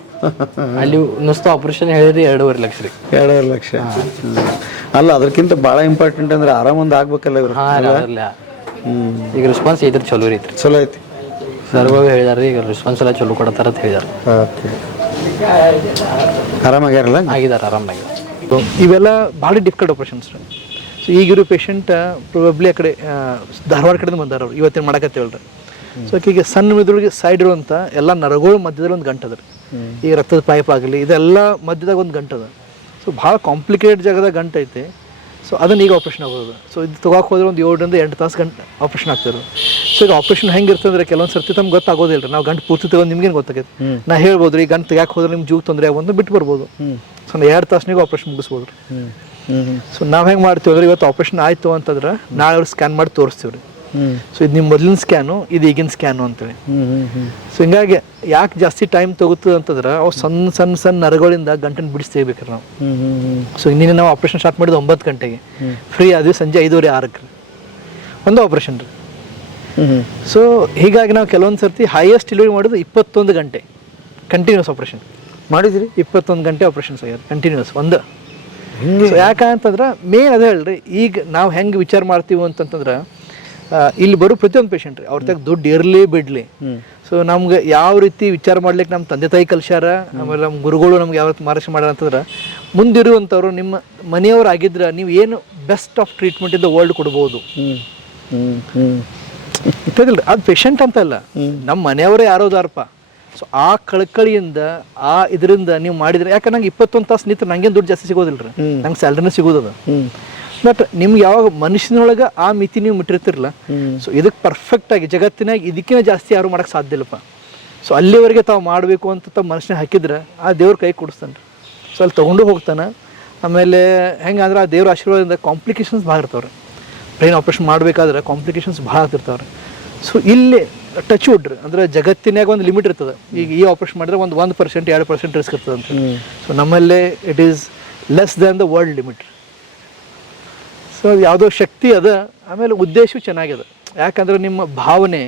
ಅಲ್ಲಿ ನುಸ್ತು ಆಪರೇಷನ್ ಹೇಳಿರಿ 2.5 ಲಕ್ಷ ರೀ. 2.5 ಲಕ್ಷ. ಅಲ್ಲ, ಅದಕ್ಕಿಂತ ಭಾಳ ಇಂಪಾರ್ಟೆಂಟ್ ಅಂದ್ರೆ ಆರಾಮೊಂದು ಆಗ್ಬೇಕಲ್ಲ ಇವರು. ಹಾಂ, ಈಗ ರೆಸ್ಪಾನ್ಸ್ ಐತ್ರಿ, ಚಲೋ ಐತ್ರಿ. ಚಲೋ ಐತಿ. ಸರ್ಗಳು ಹೇಳಿದಾರೆ ಈಗ ರೆಸ್ಪಾನ್ಸ್ ಎಲ್ಲ ಚಲೋ ಕೊಡತ್ತಾರ ಅಂತ ಹೇಳಿದಾರೆ. ಓಕೆ, ಆರಾಮಾಗ್ಯಾರಲ್ಲ? ಆಗಿದ್ದಾರೆ, ಆರಾಮಾಗಿ. ಇವೆಲ್ಲ ಭಾಳ ಡಿಫಿಕಲ್ಟ್ ಆಪ್ರೇಷನ್ಸ್. ಸೊ ಈಗಿರೋ ಪೇಷಂಟ್ ಪ್ರೊಬಬ್ಲಿ ಆ ಕಡೆ ಧಾರವಾಡ ಕಡೆಯಿಂದ ಬಂದಾರ ಅವ್ರು ಇವತ್ತೇನು ಮಾಡಕತ್ತೇವಲ್ರಿ. ಸೊ ಈಗ ಸಣ್ಣ ಮೆದುಳಿಗೆ ಸೈಡ್ ಇರುವಂಥ ಎಲ್ಲ ನರಗಳು ಮಧ್ಯದಲ್ಲಿ ಒಂದು ಗಂಟು ಅದ ರೀ. ಈಗ ರಕ್ತದ ಪೈಪ್ ಆಗಲಿ ಇದೆಲ್ಲ ಮಧ್ಯದಾಗ ಒಂದು ಗಂಟು ಅದ. ಸೊ ಭಾಳ ಕಾಂಪ್ಲಿಕೇಟೆಡ್ ಜಾಗದಾಗ ಗಂಟು ಐತೆ. ಸೊ ಅದನ್ನು ಈಗ ಆಪ್ರೇಷನ್ ಆಗೋದು. ಸೊ ಇದು ತೊಗೋಕೆ ಹೋದ್ರೆ ಒಂದು 7 ರಿಂದ 8 ತಾಸು ಗಂಟೆ ಆಪ್ರೇಷನ್ ಆಗ್ತಿದ್ರು. ಸೊ ಈಗ ಆಪ್ರೇಷನ್ ಹೆಂಗಿರ್ತದೆ ಅಂದರೆ ಕೆಲವೊಂದು ಸರ್ತಿ ತಮ್ಗೆ ಗೊತ್ತಾಗೋದಿಲ್ಲ ರೀ. ನಾವು ಗಂಟು ಪೂರ್ತಿ ತಗೊಂಡು ನಿಮ್ಗೇನು ಗೊತ್ತಾಗೈತೆ. ನಾ ಹೇಳ್ಬೋದು ರೀ ಗಂಟು ತೆಗ್ಯಾಕೆ ಹೋದ್ರೆ ನಿಮ್ಮ ಜೀವಕ್ಕೆ ತೊಂದರೆ ಆಗೋದು ಬಿಟ್ಟು ಬರ್ಬೋದು. ಸೊ 2 ತಾಸಿನಾಗ ಆಪ್ರೇಷನ್ ಮುಗಿಸ್ಬೋದು ರೀ. ಸೊ ನಾವು ಹೆಂಗೆ ಮಾಡ್ತೀವಿ ಅಂದ್ರೆ ಇವತ್ತು ಆಪ್ರೇಷನ್ ಆಯಿತು ಅಂತಂದ್ರೆ ನಾಳೆ ಅವ್ರು ಸ್ಕ್ಯಾನ್ ಮಾಡಿ ತೋರಿಸ್ತೀವಿ ರೀ. ಸೊ ಇದು ನಿಮ್ಮ ಮೊದಲಿನ ಸ್ಕ್ಯಾನು, ಇದು ಈಗಿನ ಸ್ಕ್ಯಾನು ಅಂತೇಳಿ. ಸೊ ಹಿಂಗಾಗಿ ಯಾಕೆ ಜಾಸ್ತಿ ಟೈಮ್ ತಗೋತದೆ ಅಂತಂದ್ರೆ ಅವು ಸಣ್ಣ ಸಣ್ಣ ಸಣ್ಣ ನರಗಳಿಂದ ಗಂಟನ್ನು ಬಿಡಿಸಿ ತೆಗಿಬೇಕ್ರಿ ನಾವು. ಸೊ ಇನ್ನೇನು ನಾವು ಆಪ್ರೇಷನ್ ಸ್ಟಾರ್ಟ್ ಮಾಡಿದ್ದು 9 ಗಂಟೆಗೆ, ಫ್ರೀ ಆದ್ವಿ ಸಂಜೆ 5:30, 6ಕ್ಕೆ ಒಂದು ಆಪ್ರೇಷನ್ ರೀ. ಸೊ ಹೀಗಾಗಿ ನಾವು ಕೆಲವೊಂದು ಸರ್ತಿ ಹೈಯೆಸ್ಟ್ ಡೆಲಿವರಿ ಮಾಡೋದು 21 ಗಂಟೆ ಕಂಟಿನ್ಯೂಸ್ ಆಪ್ರೇಷನ್ ಮಾಡಿದ್ರಿ. 21 ಗಂಟೆ ಆಪ್ರೇಷನ್ಸ್ ಆಗ್ಯಾರ ಕಂಟಿನ್ಯೂಸ್ ಒಂದು. ಸೊ ಯಾಕಂತಂದ್ರೆ ಮೇನ್ ಅದೇ ಹೇಳ್ರಿ, ಈಗ ನಾವು ಹೆಂಗೆ ವಿಚಾರ ಮಾಡ್ತೀವಿ ಅಂತಂತಂದ್ರೆ ಇಲ್ಲಿ ಬರೋ ಪ್ರತಿಯೊಂದು ಪೇಷಂಟ್ ರೀ ಅವ್ರ ತಗ ದುಡ್ಡು ಇರಲಿ ಬಿಡಲಿ. ಸೊ ನಮ್ಗೆ ಯಾವ ರೀತಿ ವಿಚಾರ ಮಾಡ್ಲಿಕ್ಕೆ ನಮ್ಮ ತಂದೆ ತಾಯಿ ಕಲ್ಸ್ಯಾರ, ಆಮೇಲೆ ನಮ್ಮ ಗುರುಗಳು ನಮ್ಗೆ ಯಾವ ರೀತಿ ಮಾರ್ಗದರ್ಶನ ಮಾಡ್ಯಾರ ಅಂತಂದ್ರೆ ಮುಂದಿರುವಂಥವ್ರು ನಿಮ್ಮ ಮನೆಯವ್ರು ಆಗಿದ್ರೆ ನೀವು ಏನು best of treatment in the world ಕೊಡ್ಬೋದು. ಇರ್ತದಿಲ್ಲ ಅದು ಪೇಷಂಟ್ ಅಂತ ಅಲ್ಲ, ನಮ್ಮ ಮನೆಯವರೇ ಯಾರೋದಾರಪ್ಪ. ಸೊ ಆ ಕಳಕಳಿಯಿಂದ ಆ ಇದರಿಂದ ನೀವು ಮಾಡಿದ್ರೆ, ಯಾಕಂದ್ರೆ ನಂಗೆ 21 ತಾಸು ನಿಂತು ನಂಗೇನು ದುಡ್ಡು ಜಾಸ್ತಿ ಸಿಗೋದಿಲ್ಲ ರೀ, ನಂಗೆ ಸ್ಯಾಲ್ರಿನೂ ಸಿಗೋದದ. ಬಟ್ ನಿಮ್ಗೆ ಯಾವಾಗ ಮನುಷ್ಯನೊಳಗೆ ಆ ಮಿತಿ ನೀವು ಮುಟ್ಟಿರ್ತಿರಲ್ಲ, ಸೊ ಇದಕ್ಕೆ ಪರ್ಫೆಕ್ಟಾಗಿ ಜಗತ್ತಿನಾಗ ಇದಕ್ಕಿಂತ ಜಾಸ್ತಿ ಯಾರು ಮಾಡೋಕ್ಕೆ ಸಾಧ್ಯ ಇಲ್ಲಪ್ಪ. ಸೊ ಅಲ್ಲಿವರೆಗೆ ತಾವು ಮಾಡಬೇಕು ಅಂತ ತಾವು ಮನುಷ್ಯನ ಹಾಕಿದ್ರೆ ಆ ದೇವ್ರ ಕೈ ಕೊಡಿಸ್ತಾನೆ ರೀ. ಸೊ ಅಲ್ಲಿ ತೊಗೊಂಡು ಹೋಗ್ತಾನೆ. ಆಮೇಲೆ ಹೆಂಗಂದ್ರೆ ಆ ದೇವ್ರ ಆಶೀರ್ವಾದದಿಂದ ಕಾಂಪ್ಲಿಕೇಶನ್ಸ್ ಭಾಳ ಇರ್ತಾವ್ರೆ. ಬ್ರೈನ್ ಆಪ್ರೇಷನ್ ಮಾಡಬೇಕಾದ್ರೆ ಕಾಂಪ್ಲಿಕೇಶನ್ಸ್ ಭಾಳ ಆಗ್ತಿರ್ತಾವ್ರೆ. ಸೊ ಇಲ್ಲಿ ಟಚ್ ವುಡ್ರಿ ಅಂದ್ರೆ ಜಗತ್ತಿನಾಗ ಒಂದು ಲಿಮಿಟ್ ಇರ್ತದೆ. ಈಗ ಈ ಆಪ್ರೇಷನ್ ಮಾಡಿದ್ರೆ ಒಂದು 1%, 2% ರಿಸ್ಕ್ ಇರ್ತದೆ ಅಂತ. ಸೊ ನಮ್ಮಲ್ಲೇ it is less than the world limit. So ಯಾವುದೋ ಶಕ್ತಿ ಅದ. ಆಮೇಲೆ ಉದ್ದೇಶವು ಚೆನ್ನಾಗಿದೆ. ಯಾಕಂದ್ರೆ ನಿಮ್ಮ ಭಾವನೆ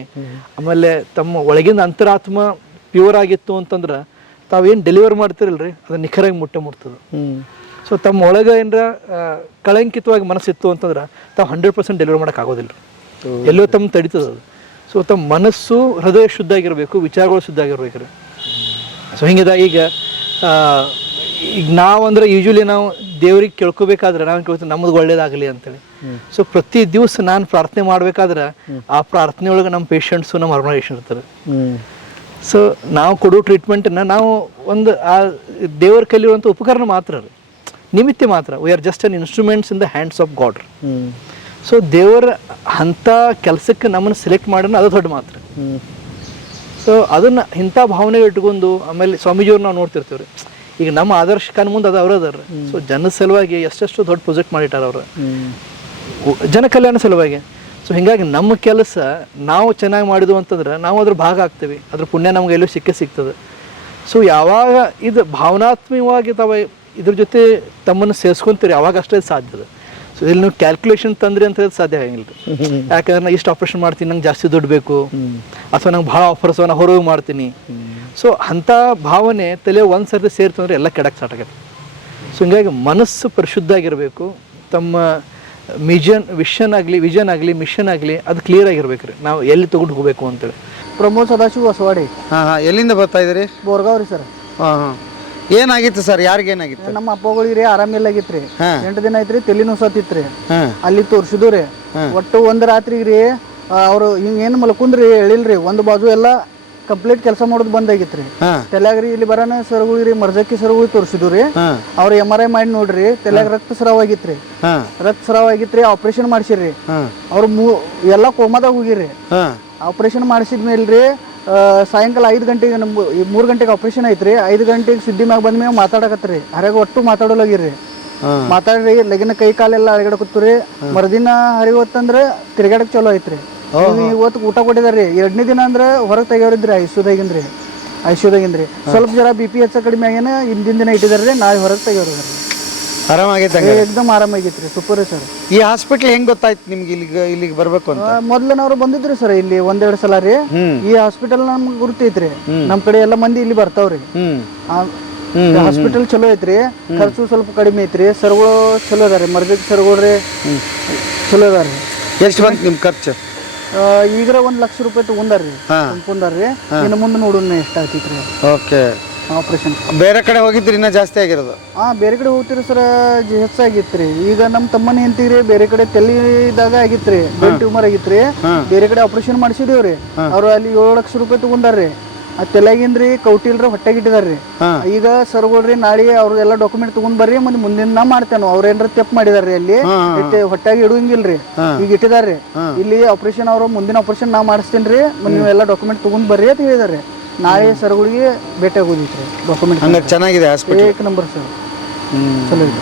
ಆಮೇಲೆ ತಮ್ಮ ಒಳಗಿನ ಅಂತರಾತ್ಮ ಪ್ಯೂರ್ ಆಗಿತ್ತು ಅಂತಂದ್ರೆ ತಾವೇನು ಡೆಲಿವರ್ ಮಾಡ್ತಿರಲ್ರಿ ಅದು ನಿಖರಾಗಿ ಮುಟ್ತದೆ. ಸೊ ತಮ್ಮ ಒಳಗೆ ಏನರ ಕಳಂಕಿತವಾಗಿ ಮನಸ್ಸಿತ್ತು ಅಂತಂದ್ರೆ ತಾವು 100% ಡೆಲಿವರ್ ಮಾಡೋಕೆ ಆಗೋದಿಲ್ಲ. ಎಲ್ಲೋ ತಮ್ಮ ತಡಿತದೆ ಅದು. ಸೊ ತಮ್ಮ ಮನಸ್ಸು ಹೃದಯ ಶುದ್ಧ ಆಗಿರಬೇಕು, ವಿಚಾರಗಳು ಶುದ್ಧ ಆಗಿರ್ಬೇಕು ರೀ. ಸೊ ಹಿಂಗಿದೆ. ಈಗ ನಾವಂದ್ರೆ ಯೂಶ್ವಲಿ ನಾವು ದೇವ್ರಿಗೆ ಕೇಳ್ಕೊಬೇಕಾದ್ರೆ ನಾವು ಕೇಳ್ತೀವಿ ನಮ್ಮದು ಒಳ್ಳೇದಾಗಲಿ ಅಂತೇಳಿ. ಸೊ ಪ್ರತಿ ದಿವಸ ನಾನು ಪ್ರಾರ್ಥನೆ ಮಾಡ್ಬೇಕಾದ್ರೆ ಆ ಪ್ರಾರ್ಥನೆ ಒಳಗೆ ನಮ್ಮ ಪೇಷಂಟ್ಸು ನಮ್ಮ ಆರ್ಗನೈಸೇಷನ್ ಇರ್ತಾರೆ. ಸೊ ನಾವು ಕೊಡೋ ಟ್ರೀಟ್ಮೆಂಟನ್ನು ನಾವು ಒಂದು ಆ ದೇವರ ಕಲಿಯುವಂಥ ಉಪಕರಣ ಮಾತ್ರ ರೀ, ನಿಮಿತ್ತ ಮಾತ್ರ. We are just an instruments in the hands of god. So ದೇವರ ಅಂಥ ಕೆಲಸಕ್ಕೆ ನಮ್ಮನ್ನು ಸೆಲೆಕ್ಟ್ ಮಾಡೋಣ ಅದು ದೊಡ್ಡ ಮಾತ್ರ. ಸೊ ಅದನ್ನು ಇಂಥ ಭಾವನೆ ಇಟ್ಕೊಂಡು ಆಮೇಲೆ ಸ್ವಾಮೀಜಿಯವ್ರು ನಾವು ನೋಡ್ತಿರ್ತೀವಿ ರೀ. ಈಗ ನಮ್ಮ ಆದರ್ಶ ಕಾನ್ ಮುಂದೆ ಅದು ಅವ್ರದಾರ. ಸೊ ಜನದ ಸಲುವಾಗಿ ಎಷ್ಟೆಷ್ಟು ದೊಡ್ಡ ಪ್ರೊಜೆಕ್ಟ್ ಮಾಡಿಟ್ಟಾರ ಅವರು, ಜನ ಕಲ್ಯಾಣ ಸಲುವಾಗಿ. ಸೊ ಹೀಗಾಗಿ ನಮ್ಮ ಕೆಲಸ ನಾವು ಚೆನ್ನಾಗಿ ಮಾಡಿದ್ವು ಅಂತಂದ್ರೆ ನಾವು ಅದ್ರ ಭಾಗ ಆಗ್ತೀವಿ, ಅದ್ರ ಪುಣ್ಯ ನಮ್ಗೆ ಎಲ್ಲೂ ಸಿಗ್ತದೆ. ಸೊ ಯಾವಾಗ ಇದು ಭಾವನಾತ್ಮಕವಾಗಿ ತಾವು ಇದ್ರ ಜೊತೆ ತಮ್ಮನ್ನು ಸೇರಿಸ್ಕೊಂತೀರಿ ಅವಾಗ ಅಷ್ಟೇ ಸಾಧ್ಯ. ಸೊ ಇಲ್ಲಿ ನೀವು ಕ್ಯಾಲ್ಕುಲೇಷನ್ ತಂದ್ರಿ ಅಂತ ಹೇಳಿ ಸಾಧ್ಯ ಆಗಿಲ್ಲ. ಯಾಕಂದ್ರೆ ನಾನು ಇಷ್ಟು ಆಪ್ರೇಷನ್ ಮಾಡ್ತೀನಿ, ನಂಗೆ ಜಾಸ್ತಿ ದುಡ್ಡು ಬೇಕು, ಅಥವಾ ನಂಗೆ ಭಾಳ ಆಫರ್ಸ್ ನಾನು ಹೊರಗೆ ಮಾಡ್ತೀನಿ. ಸೊ ಅಂಥ ಭಾವನೆ ತಲೆ ಒಂದು ಸರ್ತಿ ಸೇರ್ತಂದ್ರೆ ಎಲ್ಲ ಕೆಡಕ್ಕೆ ಸ್ಟಾರ್ಟ್ ಆಗುತ್ತೆ. ಸೊ ಹಿಂಗಾಗಿ ಮನಸ್ಸು ಪರಿಶುದ್ಧ ಆಗಿರಬೇಕು. ತಮ್ಮ ವಿಷನ್ ಆಗಲಿ ಮಿಷನ್ ಆಗಲಿ ಅದು ಕ್ಲಿಯರ್ ಆಗಿರ್ಬೇಕು ರೀ. ನಾವು ಎಲ್ಲಿ ತಗೊಂಡು ಹೋಗಬೇಕು ಅಂತೇಳಿ. ಪ್ರಮೋದ್ ಸದಾಶಿವ ಹೊಸವಾಡಿ. ಎಲ್ಲಿಂದ ಬರ್ತಾ ಇದ್ದೀರಿ? ಬೋರ್ಗಾವ್ ರೀ ಸರ್. ಏನಾಗಿತ್ತು ಸರ್? ಯಾರಿಗೇನಾಗಿತ್ತು? ನಮ್ಮ ಅಪ್ಪಗಳಿಗೆ ಆರಾಮಿಲ್ಲಾಗಿತ್ರಿ. 8 ದಿನ ಐತ್ರಿ, ತಲೆ ನೋಸತ್ತಿತ್ರಿ. ಅಲ್ಲಿ ತೋರ್ಸಿದ್ವು ರೀ. ಒಟ್ಟು ಒಂದು ರಾತ್ರಿಗೆ ರೀ ಅವ್ರು ಹಿಂಗೇನು ಮಲ್ಕುಂದ್ರಿ ಹೇಳಿಲ್ರಿ. ಒಂದು ಬಾಜು ಎಲ್ಲ ಕಂಪ್ಲೀಟ್ ಕೆಲಸ ಮಾಡೋದು ಬಂದಾಗಿತ್ರಿ. ತಲೆಯಾಗ್ರಿ ಇಲ್ಲಿ ಬರೋಣ ಸರ್ಗುಳಿರಿ ಮರ್ಜಕ್ಕಿ ಸರ್ಗುಳಿ ತೋರಿಸಿದ್ವು ರೀ. ಅವ್ರು MRI ಮಾಡಿ ನೋಡ್ರಿ ತಲೆಯಾಗ ರಕ್ತ ಸ್ರಾವ ಆಗಿತ್ರಿ. ಆಪರೇಷನ್ ಮಾಡಿಸಿರ್ರಿ. ಅವ್ರು ಎಲ್ಲ ಕೋಮಾದಾಗ ಹೋಗಿರಿ. ಆಪರೇಷನ್ ಮಾಡಿಸಿದ್ಮೇಲ್ರಿ ಸಾಯಂಕಾಲ 5 ಗಂಟೆಗೆ 3 ಗಂಟೆಗೆ ಆಪರೇಷನ್ ಐತ್ರಿ. 5 ಗಂಟೆಗೆ ಸುದ್ದಿ ಮ್ಯಾಗ ಬಂದ ಮ್ಯಾಗ ಮಾತಾಡಕತ್ರಿ. ಹರಗ ಒಟ್ಟು ಮಾತಾಡೋಲಾಗಿರ್ರಿ. ಮಾತಾಡ್ರಿ ಲಗಿನ ಕೈ ಕಾಲೆಲ್ಲ ಅಳಗಡಕತ್ರಿ. ಮರುದಿನ ಹರಿಗ ಹೊತ್ತಂದ್ರೆ ತಿರ್ಗಾಡಕ್ ಚಲೋ ಐತ್ರಿ. ಇವತ್ತು ಊಟ ಕೊಟ್ಟಿದಾರ್ರಿ. 2ನೇ ದಿನ ಅಂದ್ರೆ ಹೊರಗೆ ತೆಗಿಯೋರಿದ್ರಿ ಐಶ್ಯೂದಾಗಿಂದ್ರಿ. ಸ್ವಲ್ಪ ಜರ BP ಹೆಚ್ಚ ಕಡಿಮೆ ಆಗೇನ ಹಿಂದಿನ ದಿನ ಇಟ್ಟಿದಾರ್ರಿ. ನಾಳೆ ಹೊರಗೆ ತೆಗಿಯೋರಿ. ಆರಾಮಾಗೈತೆ? ಎಕ್ದಮ್ ಆರಾಮಾಗೈತ್ರಿ. ಸೂಪರ್ ರೀ ಸರ್. ಈ ಹಾಸ್ಪಿಟ್ಲ್ ಹೆಂಗ್ ಗೊತ್ತಾಯ್ತು ನಿಮ್ಗೆ ಇಲ್ಲಿಗೆ ಬರ್ಬೇಕು ಅಂತ? ಮೊದ್ಲನವ್ರು ಬಂದಿದ್ರಿ ಸರ್ ಇಲ್ಲಿ 1-2 ಸಲ ರೀ. ಈ ಹಾಸ್ಪಿಟಲ್ ನಮ್ಗೆ ಗುರುತೈತ್ರಿ. ನಮ್ ಕಡೆ ಎಲ್ಲ ಮಂದಿ ಇಲ್ಲಿ ಬರ್ತಾವ್ರಿ. ಹಾಸ್ಪಿಟಲ್ ಚಲೋ ಐತ್ರಿ. ಖರ್ಚು ಸ್ವಲ್ಪ ಕಡಿಮೆ ಐತ್ರಿ. ಸರ್ಗಳು ಚಲೋ ಅದಾರಿ. ಮರ್ಜಕ್ ಸರ್ಗಳು ಚಲೋ ಅದಾರಿ. ಎಷ್ಟು ಬಂತು ನಿಮ್ ಖರ್ಚು? ಈಗ್ರ 1 ಲಕ್ಷ ರೂಪಾಯಿ ತಗೊಂಡಾರ್ರಿ ತುಂಬ್ಕೊಂಡಾರ್ರಿ ಇನ್ನು ಮುಂದೆ ನೋಡೋಣ ಎಷ್ಟು ಆಗ್ತೈತ್ರಿ ಓಕೆ. ಆಪರೇಷನ್. ಬೇರೆ ಕಡೆ ಹೋಗಿದ್ರಿ ಇನ್ನೂ ಜಾಸ್ತಿ ಆಗಿರೋದು? ಬೇರೆ ಕಡೆ ಹೋಗ್ತೀರಿ ಸರ್, ಹೆಚ್ಚಾಗಿತ್ರಿ. ಈಗ ನಮ್ಮ ತಮ್ಮನ ಹೆಂಡ್ತಿಗ್ರಿ ಬೇರೆ ಕಡೆ ತಲೆದಾಗ ಆಗಿತ್ರಿ, ಬ್ರೈನ್ ಟ್ಯೂಮರ್ ಆಗಿತ್ರಿ. ಬೇರೆ ಕಡೆ ಆಪರೇಷನ್ ಮಾಡಿಸಿದೇವ್ರಿ. ಅವ್ರು ಅಲ್ಲಿ 7 ಲಕ್ಷ ರೂಪಾಯಿ ತಗೊಂಡಾರ್ರಿ. ಆ ತಲೆಗಿಂದ್ರಿ ಕೌಟಿಲ್ರಿ ಹೊಟ್ಟೆಗೆ ಇಟ್ಟಿದಾರ್ರಿ. ಈಗ ಸರ್ಗಳ್ರಿ ನಾಳೆ ಅವ್ರೆಲ್ಲ ಡಾಕ್ಯುಮೆಂಟ್ ತಗೊಂಡ್ ಬರ್ರಿ, ಮುಂದಿನ ನಾ ಮಾಡ್ತೇನೆ. ಅವ್ರ ಏನ್ರ ತೆಪ್ ಮಾಡಿದಾರ್ರಿ ಅಲ್ಲಿ ಹೊಟ್ಟೆಗೆ ಇಡುವಂಗಿಲ್ರಿ, ಈಗ ಇಟ್ಟಿದಾರ್ರಿ. ಇಲ್ಲಿ ಆಪರೇಷನ್ ಅವ್ರು ಮುಂದಿನ ಆಪರೇಷನ್ ನಾ ಮಾಡಿಸ್ತೇನ್ರಿ, ನೀವೆಲ್ಲ ಡಾಕ್ಯುಮೆಂಟ್ ತಗೊಂಡ್ ಬರ್ರಿ ಅಂತ ಹೇಳಿದಾರೆ. ನಾಳೆ ಸರ್ಗಳಿಗೆ ಭೇಟಿ ಆಗೋದಿತ್ರಿ ಡಾಕ್ಯುಮೆಂಟ್. ಚೆನ್ನಾಗಿದೆ ಹಾಸ್ಪಿಟಲ್, ಏಕ್ ನಂಬರ್ ಸರ್, ಚಲೋ ಇದೆ.